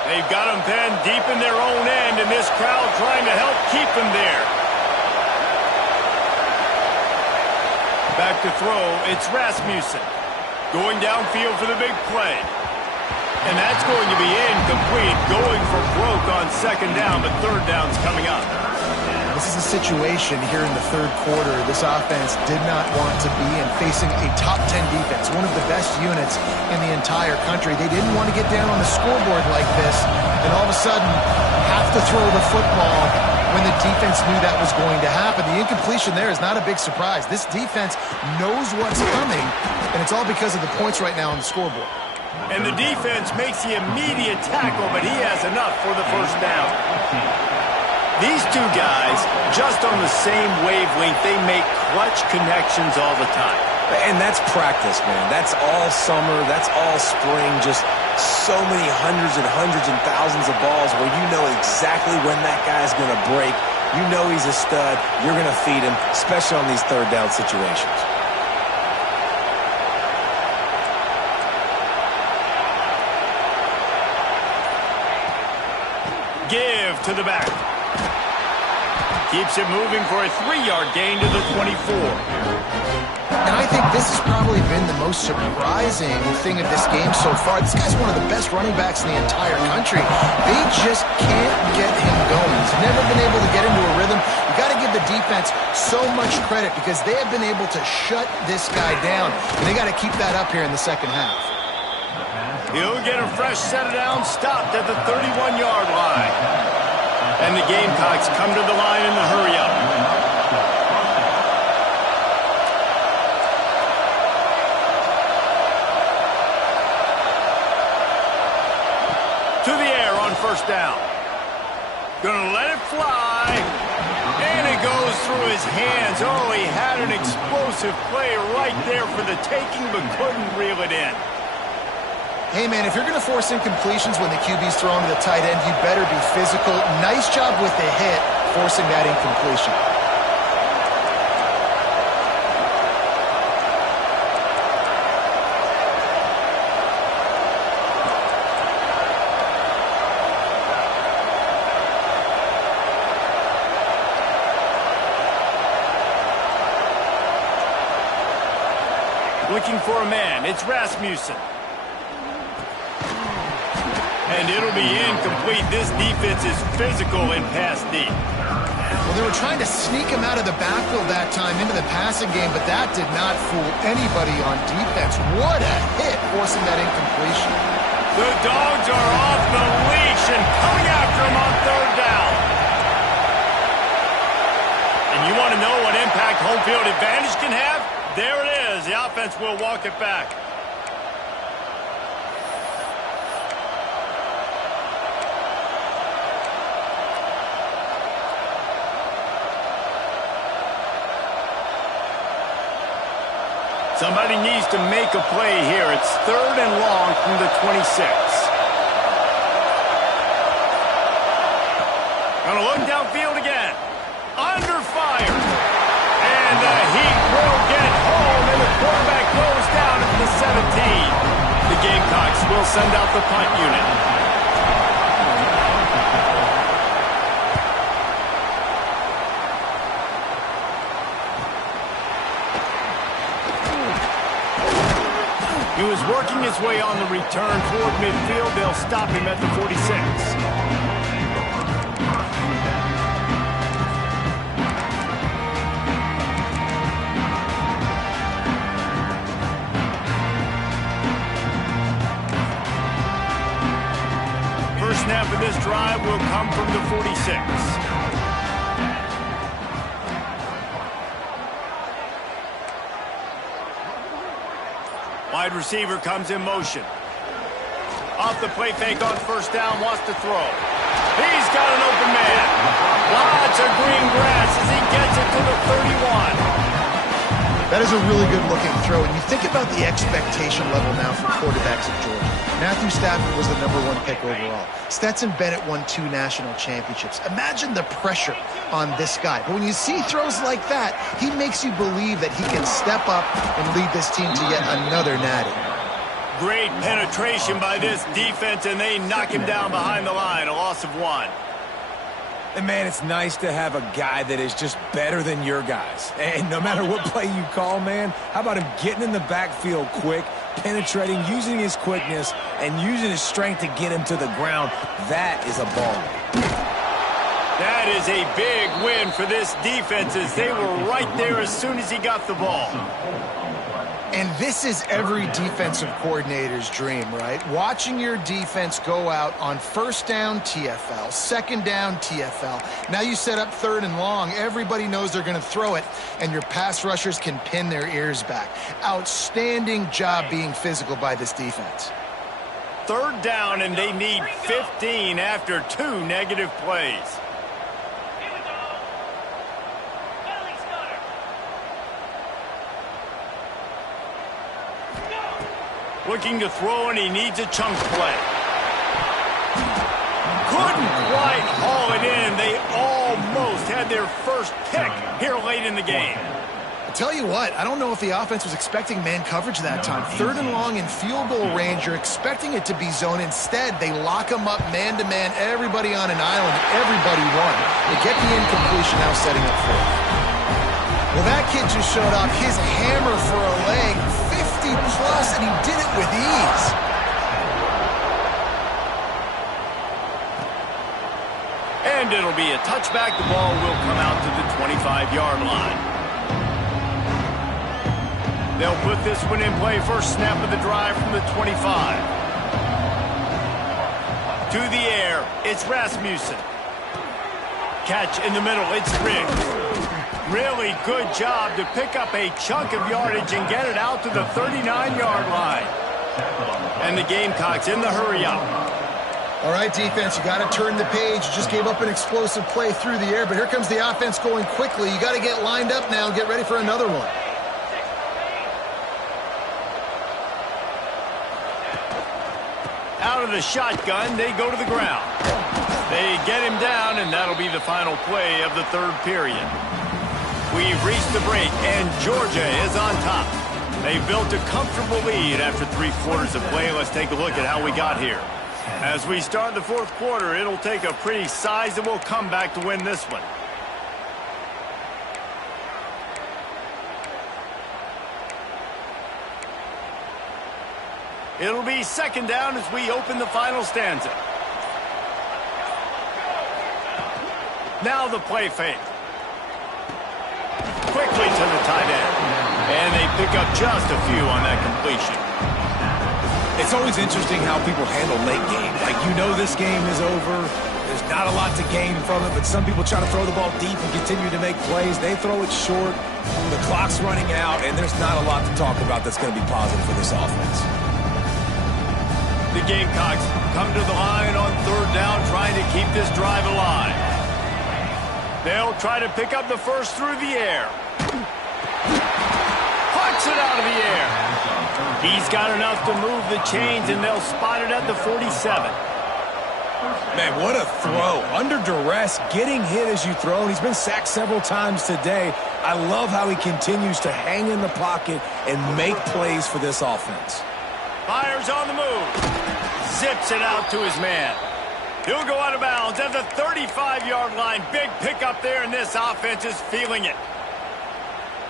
They've got them pinned deep in their own end, and this crowd trying to help keep them there. Back to throw, it's Rasmussen. Going downfield for the big play. And that's going to be incomplete, going for broke on 2nd down, but 3rd down's coming up. This is a situation here in the 3rd quarter this offense did not want to be in, facing a top 10 defense, one of the best units in the entire country. They didn't want to get down on the scoreboard like this and all of a sudden have to throw the football when the defense knew that was going to happen. The incompletion there is not a big surprise. This defense knows what's coming, and it's all because of the points right now on the scoreboard. And the defense makes the immediate tackle, but he has enough for the 1st down. These two guys, just on the same wavelength, they make clutch connections all the time. And that's practice, man. That's all summer. That's all spring. Just so many hundreds and thousands of balls where you know exactly when that guy's going to break. You know he's a stud. You're going to feed him, especially on these third down situations. Give to the back. Keeps it moving for a 3-yard gain to the 24. And I think this has probably been the most surprising thing of this game so far. This guy's one of the best running backs in the entire country. They just can't get him going. He's never been able to get into a rhythm. You got to give the defense so much credit because they have been able to shut this guy down. And they got to keep that up here in the second half. He'll get a fresh set of downs stopped at the 31-yard line. And the Gamecocks come to the line in the hurry-up. To the air on first down. Gonna let it fly. And it goes through his hands. Oh, he had an explosive play right there for the taking, but couldn't reel it in. Hey, man, if you're going to force incompletions when the QB's throwing to the tight end, you better be physical. Nice job with the hit, forcing that incompletion. Looking for a man. It's Rasmussen. And it'll be incomplete. This defense is physical in pass deep. Well, they were trying to sneak him out of the backfield that time into the passing game, but that did not fool anybody on defense. What a hit, forcing that incompletion. The Dogs are off the leash and coming after him on third down. And you want to know what impact home field advantage can have? There it is. The offense will walk it back. Somebody needs to make a play here. It's third and long from the 26. Gonna look downfield again. Under fire. And the Heat will get home, and the quarterback goes down at the 17. The Gamecocks will send out the punt unit. He was working his way on the return toward midfield. They'll stop him at the 46. First snap of this drive will come from the 46. Wide receiver comes in motion. Off the play fake on first down, wants to throw. He's got an open man. Lots of green grass as he gets it to the 31. That is a really good-looking throw. And you think about the expectation level now for quarterbacks at Georgia. Matthew Stafford was the #1 pick overall. Stetson Bennett won 2 national championships. Imagine the pressure on this guy. But when you see throws like that, he makes you believe that he can step up and lead this team to yet another natty. Great penetration by this defense, and they knock him down behind the line. A loss of 1. And, man, it's nice to have a guy that is just better than your guys. And no matter what play you call, man, how about him getting in the backfield quick, penetrating, using his quickness, and using his strength to get him to the ground? That is a ball. That is a big win for this defense as they were right there as soon as he got the ball. And this is every defensive coordinator's dream, right? Watching your defense go out on first down, TFL, second down, TFL. Now you set up third and long. Everybody knows they're going to throw it, and your pass rushers can pin their ears back. Outstanding job being physical by this defense. Third down, and they need 15 after 2 negative plays. Looking to throw, and he needs a chunk play. Couldn't quite haul it in. They almost had their first pick here late in the game. I'll tell you what, I don't know if the offense was expecting man coverage that time. 3rd and long in field goal range, you're expecting it to be zone. Instead, they lock them up man-to-man, everybody on an island, everybody won. They get the incompletion, now setting up 4th. Well, that kid just showed off his hammer for a leg, 50-plus, and he did it with ease. And it'll be a touchback. The ball will come out to the 25-yard line. They'll put this one in play. First snap of the drive from the 25. To the air, it's Rasmussen. Catch in the middle, it's Riggs. Really good job to pick up a chunk of yardage and get it out to the 39-yard line. And the Gamecocks in the hurry-up. All right, defense, you got to turn the page. You just gave up an explosive play through the air, but here comes the offense going quickly. You got to get lined up now and get ready for another one. Out of the shotgun, they go to the ground. They get him down, and that'll be the final play of the 3rd period. We've reached the break, and Georgia is on top. They built a comfortable lead after 3 quarters of play. Let's take a look at how we got here. As we start the 4th quarter, it'll take a pretty sizable comeback to win this one. It'll be 2nd down as we open the final stanza. Now the play fake. Quickly to the tight end. And they pick up just a few on that completion. It's always interesting how people handle late game. Like, you know this game is over. There's not a lot to gain from it, but some people try to throw the ball deep and continue to make plays. They throw it short. The clock's running out, and there's not a lot to talk about that's going to be positive for this offense. The Gamecocks come to the line on 3rd down, trying to keep this drive alive. They'll try to pick up the first through the air. Puts it out of the air. He's got enough to move the chains, and they'll spot it at the 47. Man, what a throw. Under duress, getting hit as you throw. And he's been sacked several times today. I love how he continues to hang in the pocket and make plays for this offense. Fires on the move. Zips it out to his man. He'll go out of bounds at the 35-yard line. Big pickup there, and this offense is feeling it.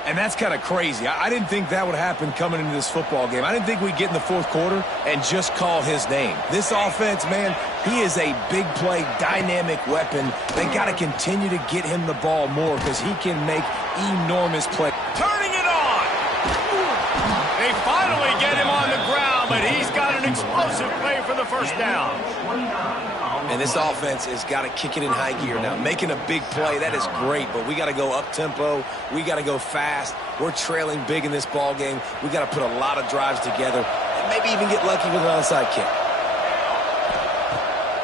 And that's kind of crazy. I didn't think that would happen coming into this football game. I didn't think we'd get in the 4th quarter and just call his name. This offense, man, he is a big play, dynamic weapon. They got to continue to get him the ball more because he can make enormous plays. Turning it on. They finally get him on the ground, but he's got an explosive play for the first down. And this offense has got to kick it in high gear now. Making a big play, that is great, but we got to go up-tempo. We got to go fast. We're trailing big in this ball game. We got to put a lot of drives together and maybe even get lucky with an onside kick.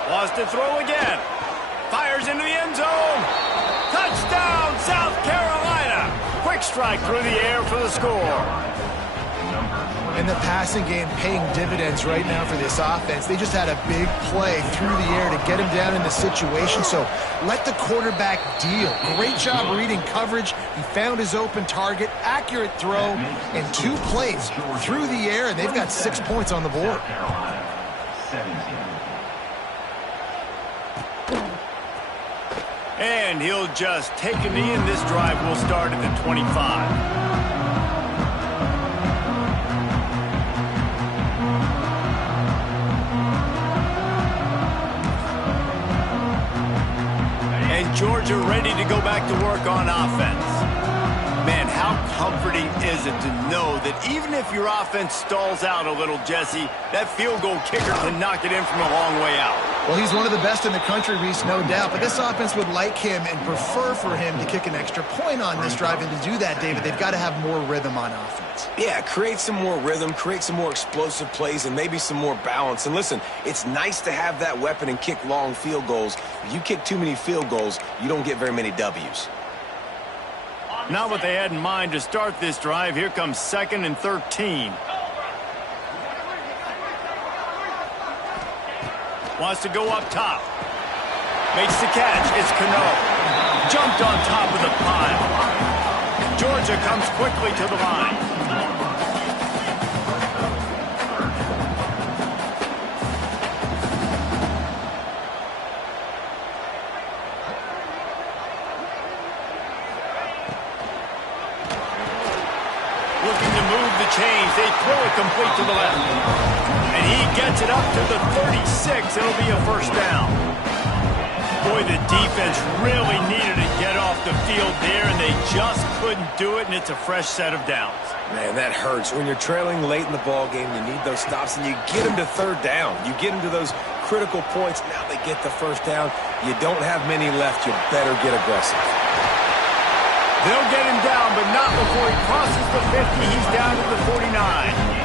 Lost to throw again. Fires into the end zone. Touchdown, South Carolina. Quick strike through the air for the score. And the passing game paying dividends right now for this offense. They just had a big play through the air to get him down in the situation. So let the quarterback deal. Great job reading coverage. He found his open target, accurate throw, and 2 plays through the air, and they've got 6 points on the board. And he'll just take a knee, and this drive will start at the 25. Georgia ready to go back to work on offense. Man, how comforting is it to know that even if your offense stalls out a little, Jesse, that field goal kicker can knock it in from a long way out. Well, he's one of the best in the country, Reese, no doubt. But this offense would like him and prefer for him to kick an extra point on this drive. And to do that, David, they've got to have more rhythm on offense. Yeah, create some more rhythm, create some more explosive plays, and maybe some more balance. And listen, it's nice to have that weapon and kick long field goals. If you kick too many field goals, you don't get very many W's. Not what they had in mind to start this drive. Here comes 2nd and 13. Wants to go up top. Makes the catch. It's Cano. Jumped on top of the pile. Georgia comes quickly to the line. Looking to move the chains. They throw it complete to the left. And he gets it up to the 36. It'll be a first down. Boy, the defense really needed to get off the field there, and they just couldn't do it, and it's a fresh set of downs. Man, that hurts. When you're trailing late in the ball game, you need those stops, and you get them to third down. You get them to those critical points. Now they get the first down. You don't have many left. You better get aggressive. They'll get him down, but not before he crosses the 50. He's down to the 49.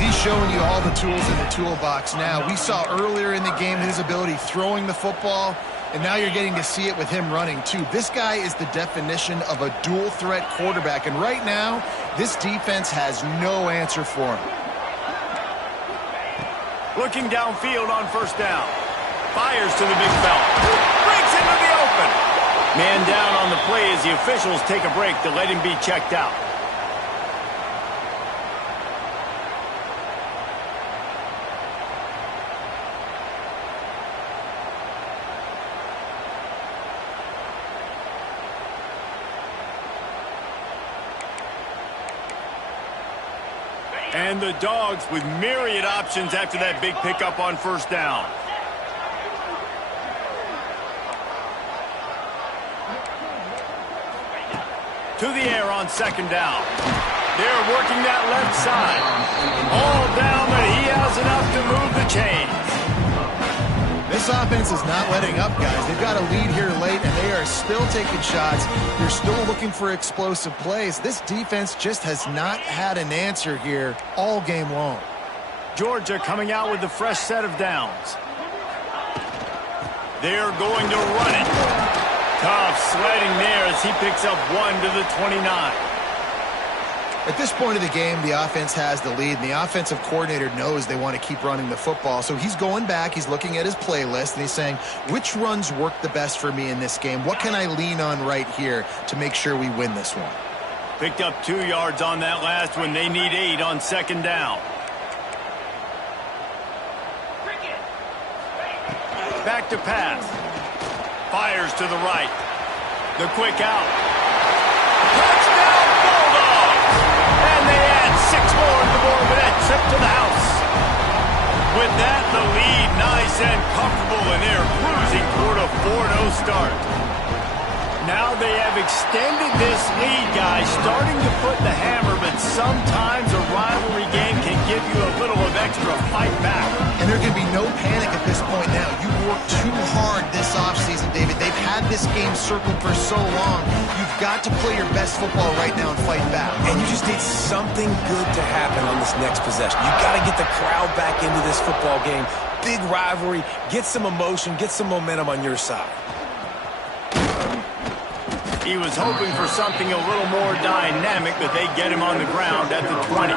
He's showing you all the tools in the toolbox now. We saw earlier in the game his ability throwing the football, and now you're getting to see it with him running too. This guy is the definition of a dual-threat quarterback, and right now, this defense has no answer for him. Looking downfield on first down. Fires to the big fella. Breaks into the open. Man down on the play as the officials take a break to let him be checked out. And the Dogs with myriad options after that big pickup on first down. To the air on second down. They're working that left side. All down, but he has enough to move the chains. This offense is not letting up, guys. They've got a lead here late, and they are still taking shots. They're still looking for explosive plays. This defense just has not had an answer here all game long. Georgia coming out with a fresh set of downs. They're going to run it. Tough sledding there as he picks up 1 to the 29. At this point of the game, the offense has the lead, and the offensive coordinator knows they want to keep running the football. So he's going back, he's looking at his playlist, and he's saying, which runs work the best for me in this game? What can I lean on right here to make sure we win this one? Picked up 2 yards on that last one. They need 8 on second down. Back to pass. Fires to the right. The quick out. Touchdown Bulldogs! And they add 6 more to the board with that trip to the house. With that, the lead nice and comfortable, and they're cruising toward a 4-0 start. Now they have extended this lead, guys, starting to put the hammer, but sometimes a rivalry game can give you a little of extra fight back. And there can be no panic at this point now. You worked too hard this offseason, David. They've had this game circled for so long. You've got to play your best football right now and fight back. And you just need something good to happen on this next possession. You got to get the crowd back into this football game. Big rivalry. Get some emotion. Get some momentum on your side. He was hoping for something a little more dynamic, but they get him on the ground at the 20.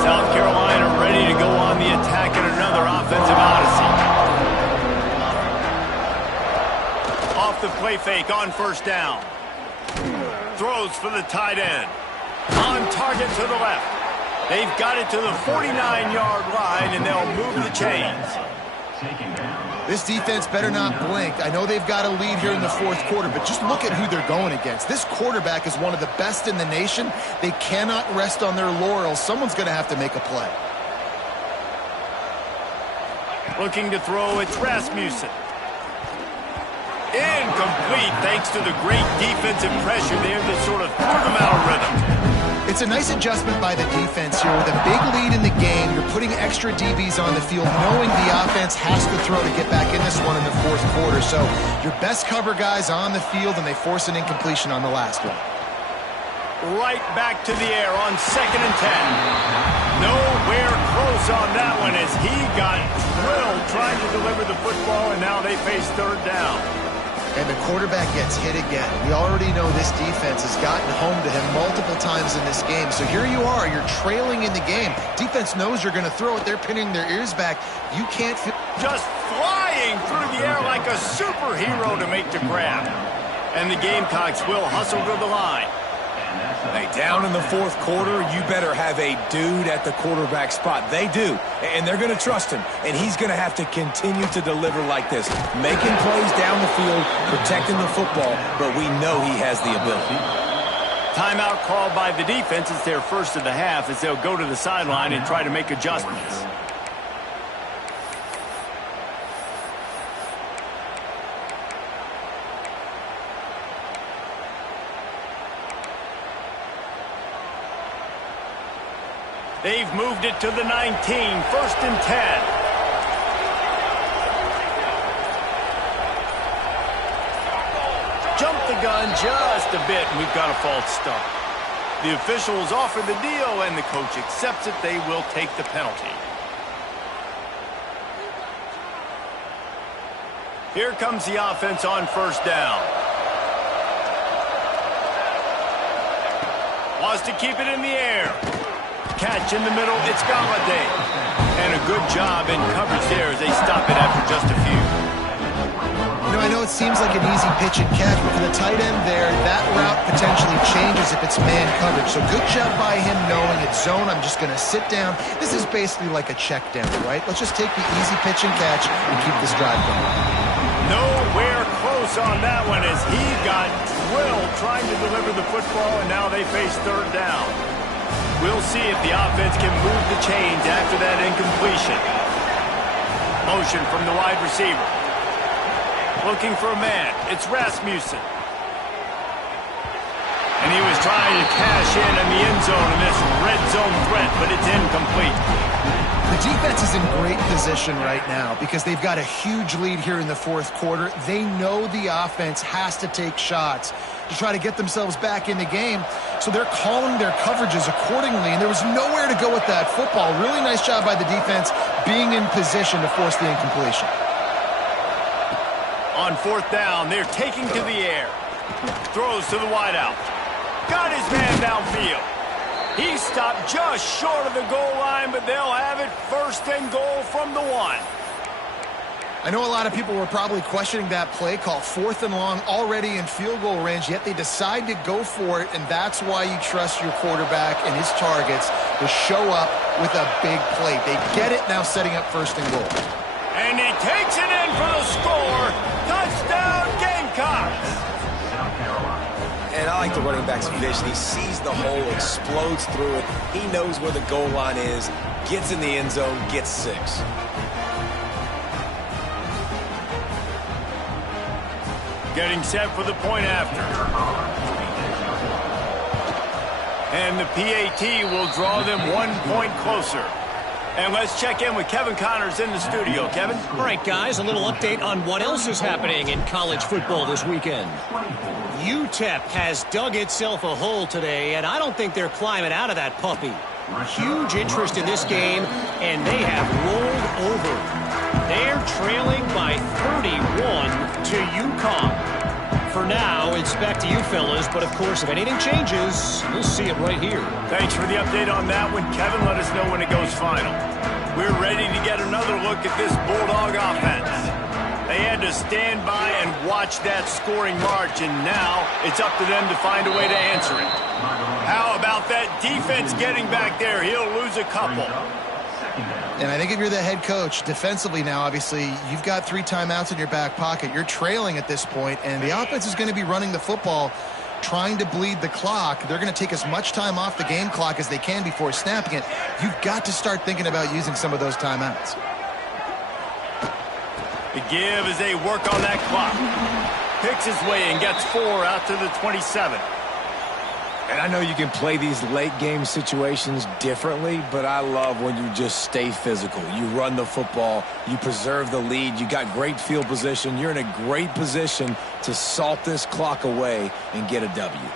South Carolina ready to go on the attack in another offensive odyssey. Off the play fake on first down. Throws for the tight end. On target to the left. They've got it to the 49-yard line, and they'll move the chains. This defense better not blink. I know they've got a lead here in the fourth quarter, but just look at who they're going against. This quarterback is one of the best in the nation. They cannot rest on their laurels. Someone's going to have to make a play. Looking to throw, it's Rasmussen. Incomplete thanks to the great defensive pressure there that sort of threw them out of rhythm. It's a nice adjustment by the defense here. With a big lead in the game, you're putting extra DBs on the field, knowing the offense has to throw to get back in this one in the fourth quarter. So your best cover guys on the field, and they force an incompletion on the last one. Right back to the air on 2nd and 10. Nowhere close on that one as he got drilled trying to deliver the football, and now they face third down. And the quarterback gets hit again. We already know this defense has gotten home to him multiple times in this game. So here you are, you're trailing in the game. Defense knows you're going to throw it. They're pinning their ears back. You can't feel... Just flying through the air like a superhero to make the grab. And the Gamecocks will hustle to the line. Hey, down in the fourth quarter, you better have a dude at the quarterback spot. They do, and they're going to trust him, and he's going to have to continue to deliver like this, making plays down the field, protecting the football, but we know he has the ability. Timeout called by the defense. It's their first of the half as they'll go to the sideline and try to make adjustments. They've moved it to the 19, 1st and 10. Jump the gun just a bit, and we've got a false start. The officials offer the deal, and the coach accepts it. They will take the penalty. Here comes the offense on 1st down. Wants to keep it in the air. Catch in the middle, it's Galladay. And a good job in coverage there as they stop it after just a few. You know, I know it seems like an easy pitch and catch, but for the tight end there, that route potentially changes if it's man coverage. So good job by him knowing it's zone. I'm just going to sit down. This is basically like a check down, right? Let's just take the easy pitch and catch and keep this drive going. Nowhere close on that one as he got drilled trying to deliver the football, and now they face third down. We'll see if the offense can move the chains after that incompletion. Motion from the wide receiver. Looking for a man. It's Rasmussen. And he was trying to cash in the end zone in this red zone threat, but it's incomplete. The defense is in great position right now because they've got a huge lead here in the fourth quarter. They know the offense has to take shots to try to get themselves back in the game. So they're calling their coverages accordingly, and there was nowhere to go with that football. Really nice job by the defense being in position to force the incompletion. On 4th down, they're taking to the air. Throws to the wideout. Got his man downfield. He stopped just short of the goal line, but they'll have it 1st and goal from the 1. I know a lot of people were probably questioning that play call. 4th and long, already in field goal range, yet they decide to go for it, and that's why you trust your quarterback and his targets to show up with a big play. They get it now, setting up 1st and goal. And he takes it in for the score. Touchdown, Gamecocks. And I like the running back's vision. He sees the hole, explodes through it. He knows where the goal line is, gets in the end zone, gets 6. Getting set for the point after. And the PAT will draw them 1 point closer. And let's check in with Kevin Connors in the studio. Kevin? All right, guys, a little update on what else is happening in college football this weekend. UTEP has dug itself a hole today, and I don't think they're climbing out of that puppy. Huge interest in this game, and they have rolled over. They're trailing by 31 to UConn. For now, it's back to you fellas, but of course, if anything changes, we'll see it right here. Thanks for the update on that one, Kevin. Let us know when it goes final. We're ready to get another look at this Bulldog offense. They had to stand by and watch that scoring march, and now it's up to them to find a way to answer it. How about that defense getting back there? He'll lose a couple. And I think if you're the head coach, defensively now, obviously, you've got 3 timeouts in your back pocket. You're trailing at this point, and the offense is going to be running the football, trying to bleed the clock. They're going to take as much time off the game clock as they can before snapping it. You've got to start thinking about using some of those timeouts. The give as they work on that clock. Picks his way and gets 4 out to the 27. And I know you can play these late game situations differently, but I love when you just stay physical. You run the football, you preserve the lead, you got great field position. You're in a great position to salt this clock away and get a W.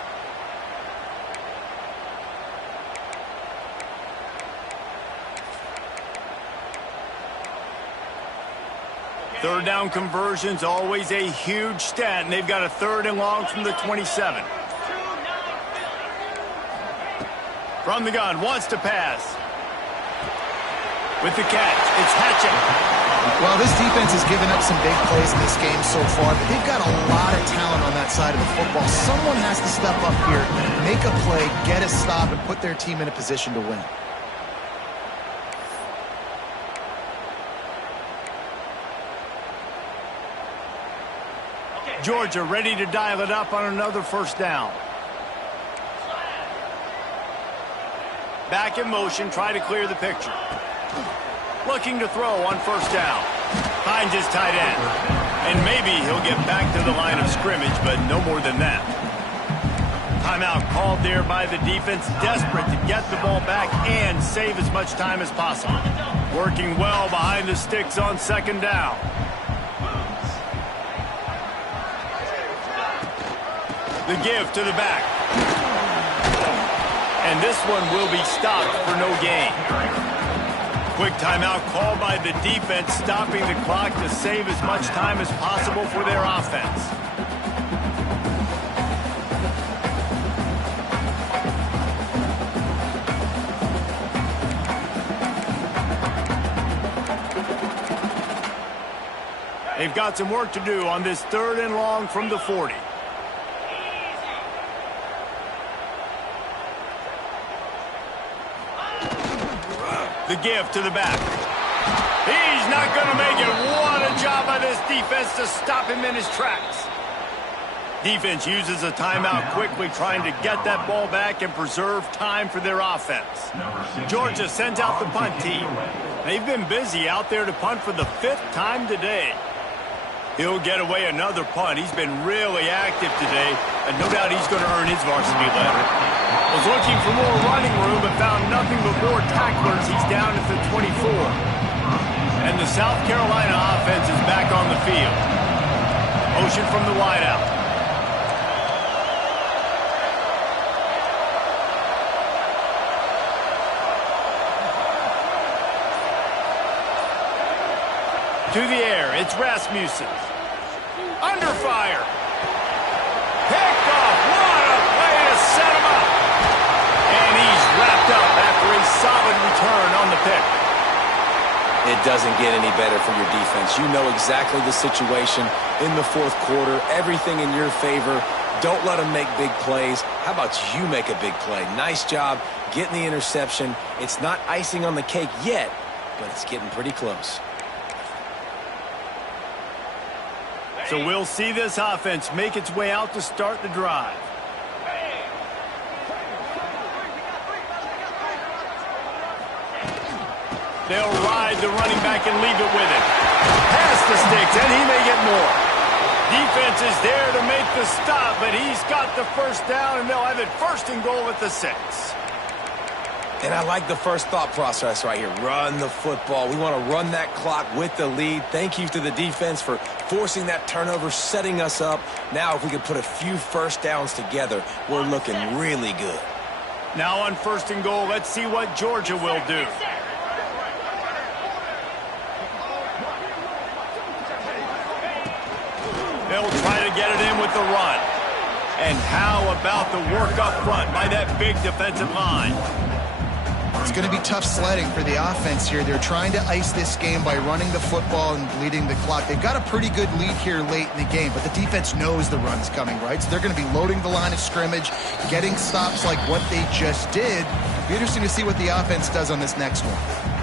Third down conversion's always a huge stat, and they've got a 3rd and long from the 27. From the gun, wants to pass. With the catch, it's Hatchett. Well, this defense has given up some big plays in this game so far, but they've got a lot of talent on that side of the football. Someone has to step up here, make a play, get a stop, and put their team in a position to win. Georgia ready to dial it up on another 1st down. Back in motion, try to clear the picture. Looking to throw on 1st down. Finds his tight end. And maybe he'll get back to the line of scrimmage, but no more than that. Timeout called there by the defense, desperate to get the ball back and save as much time as possible. Working well behind the sticks on 2nd down. The give to the back. And this one will be stopped for no gain. Quick timeout called by the defense, stopping the clock to save as much time as possible for their offense. They've got some work to do on this 3rd and long from the 40. The give to the back. He's not going to make it. What a job by this defense to stop him in his tracks. Defense uses a timeout quickly, trying to get that ball back and preserve time for their offense. Georgia sends out the punt team. They've been busy out there to punt for the 5th time today. He'll get away another punt. He's been really active today, and no doubt he's going to earn his varsity letter. Was looking for more running room, but found nothing but more tacklers. He's down at the 24. And the South Carolina offense is back on the field. Motion from the wideout. To the air, it's Rasmussen. Under fire. Picked off. What a play to set him up. And he's wrapped up after a solid return on the pick. It doesn't get any better for your defense. You know exactly the situation in the 4th quarter. Everything in your favor. Don't let them make big plays. How about you make a big play? Nice job getting the interception. It's not icing on the cake yet, but it's getting pretty close. So we'll see this offense make its way out to start the drive. They'll ride the running back and leave it with him. Past the sticks, and he may get more. Defense is there to make the stop, but he's got the 1st down, and they'll have it 1st and goal at the 6. And I like the first thought process right here. Run the football. We want to run that clock with the lead. Thank you to the defense for forcing that turnover, setting us up. Now if we can put a few 1st downs together, we're looking really good. Now on 1st and goal, let's see what Georgia will do. They'll try to get it in with the run. And how about the work up front by that big defensive line? It's going to be tough sledding for the offense here. They're trying to ice this game by running the football and bleeding the clock. They've got a pretty good lead here late in the game, but the defense knows the run's coming, right? So they're going to be loading the line of scrimmage, getting stops like what they just did. It'll be interesting to see what the offense does on this next one.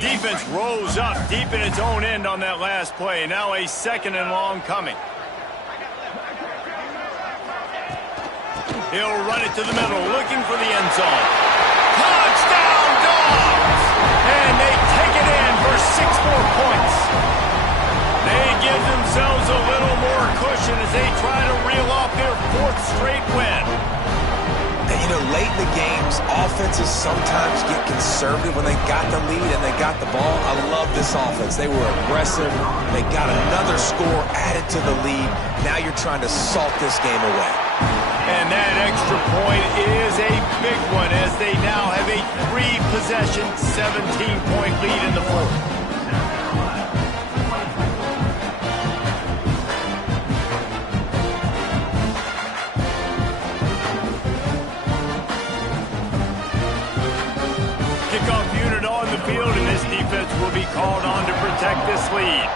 Defense rose up deep in its own end on that last play. Now a 2nd and long coming. He'll run it to the middle, looking for the end zone. Touchdown, Dogs! And they take it in for 6 more points. They give themselves a little more cushion as they try to reel off their 4th straight win. And, you know, late in the games, offenses sometimes get conservative when they got the lead and they got the ball. I love this offense. They were aggressive. They got another score added to the lead. Now you're trying to salt this game away. extra point is a big one as they now have a 3-possession, 17-point lead in the fourth. Kickoff unit on the field, and this defense will be called on to protect this lead.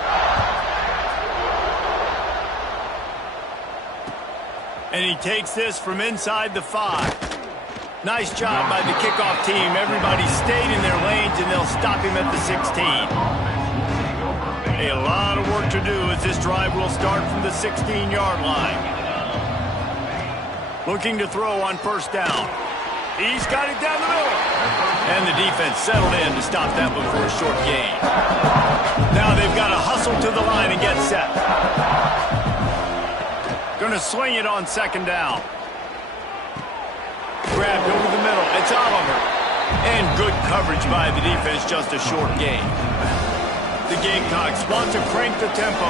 And he takes this from inside the 5. Nice job by the kickoff team. Everybody stayed in their lanes, and they'll stop him at the 16. A lot of work to do as this drive will start from the 16-yard line. Looking to throw on first down. He's got it down the middle. And the defense settled in to stop that one for a short gain. Now they've got to hustle to the line and get set. Going to swing it on second down. Grabbed over the middle. It's Oliver. And good coverage by the defense, just a short gain. The Gamecocks want to crank the tempo.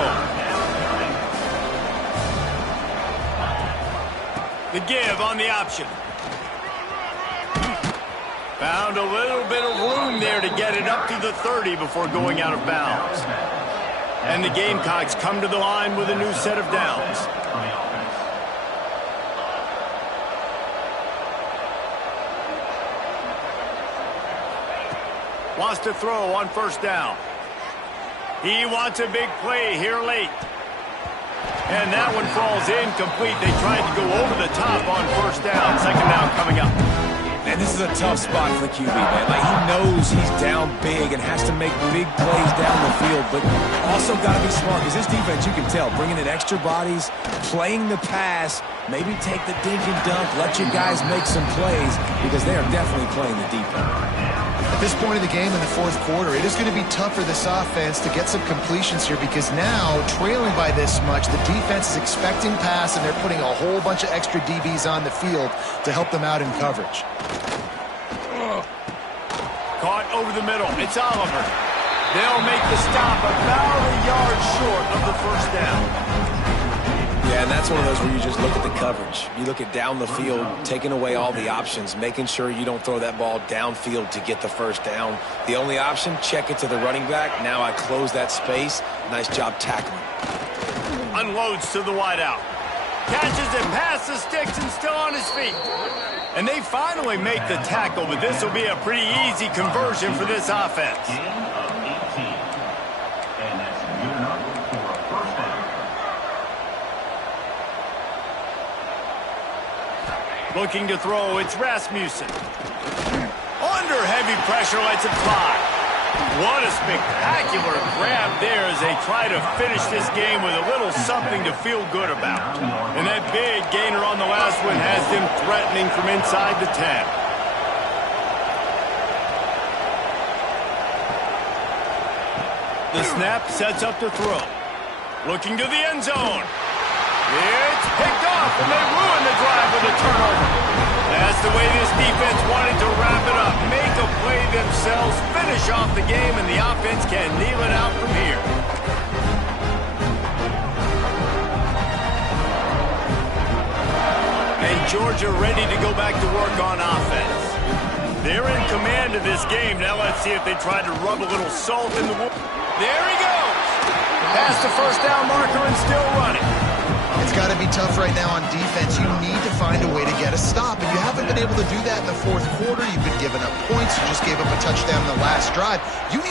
The give on the option. Found a little bit of room there to get it up to the 30 before going out of bounds. And the Gamecocks come to the line with a new set of downs. Wants to throw on first down. He wants a big play here late. And that one falls incomplete. They tried to go over the top on first down. Second down coming up. And this is a tough spot for the QB, man. Like, he knows he's down big and has to make big plays down the field, but also got to be smart because this defense, you can tell, bringing in extra bodies, playing the pass, maybe take the dink and dunk, let your guys make some plays because they are definitely playing the defense. At this point of the game in the fourth quarter, it is going to be tough for this offense to get some completions here because now, trailing by this much, the defense is expecting pass and they're putting a whole bunch of extra DBs on the field to help them out in coverage. Caught over the middle. It's Oliver. They'll make the stop about a yard short of the first down. Yeah, and that's one of those where you just look at the coverage. You look at down the field, taking away all the options, making sure you don't throw that ball downfield to get the first down. The only option, check it to the running back. Now I close that space. Nice job tackling. Unloads to the wideout. Catches it past the sticks and still on his feet. And they finally make the tackle, but this will be a pretty easy conversion for this offense. Gain of 18. And that's good enough for a first down. Looking to throw, it's Rasmussen. Under heavy pressure, lets it fly. What a spectacular grab there as they try to finish this game with a little something to feel good about. And that big gainer on the last one has them threatening from inside the 10. The snap sets up to throw. Looking to the end zone. It's picked off, and they ruin the drive with a turnover. That's the way this defense wanted to wrap it up. Make a play themselves, finish off the game, and the offense can kneel it out from here. And Georgia ready to go back to work on offense. They're in command of this game. Now let's see if they try to rub a little salt in the wound. There he goes. Past the first down marker and still running. It's got to be tough right now on defense. You need to find a way to get a stop, and you haven't been able to do that in the fourth quarter. You've been giving up points. You just gave up a touchdown in the last drive. You need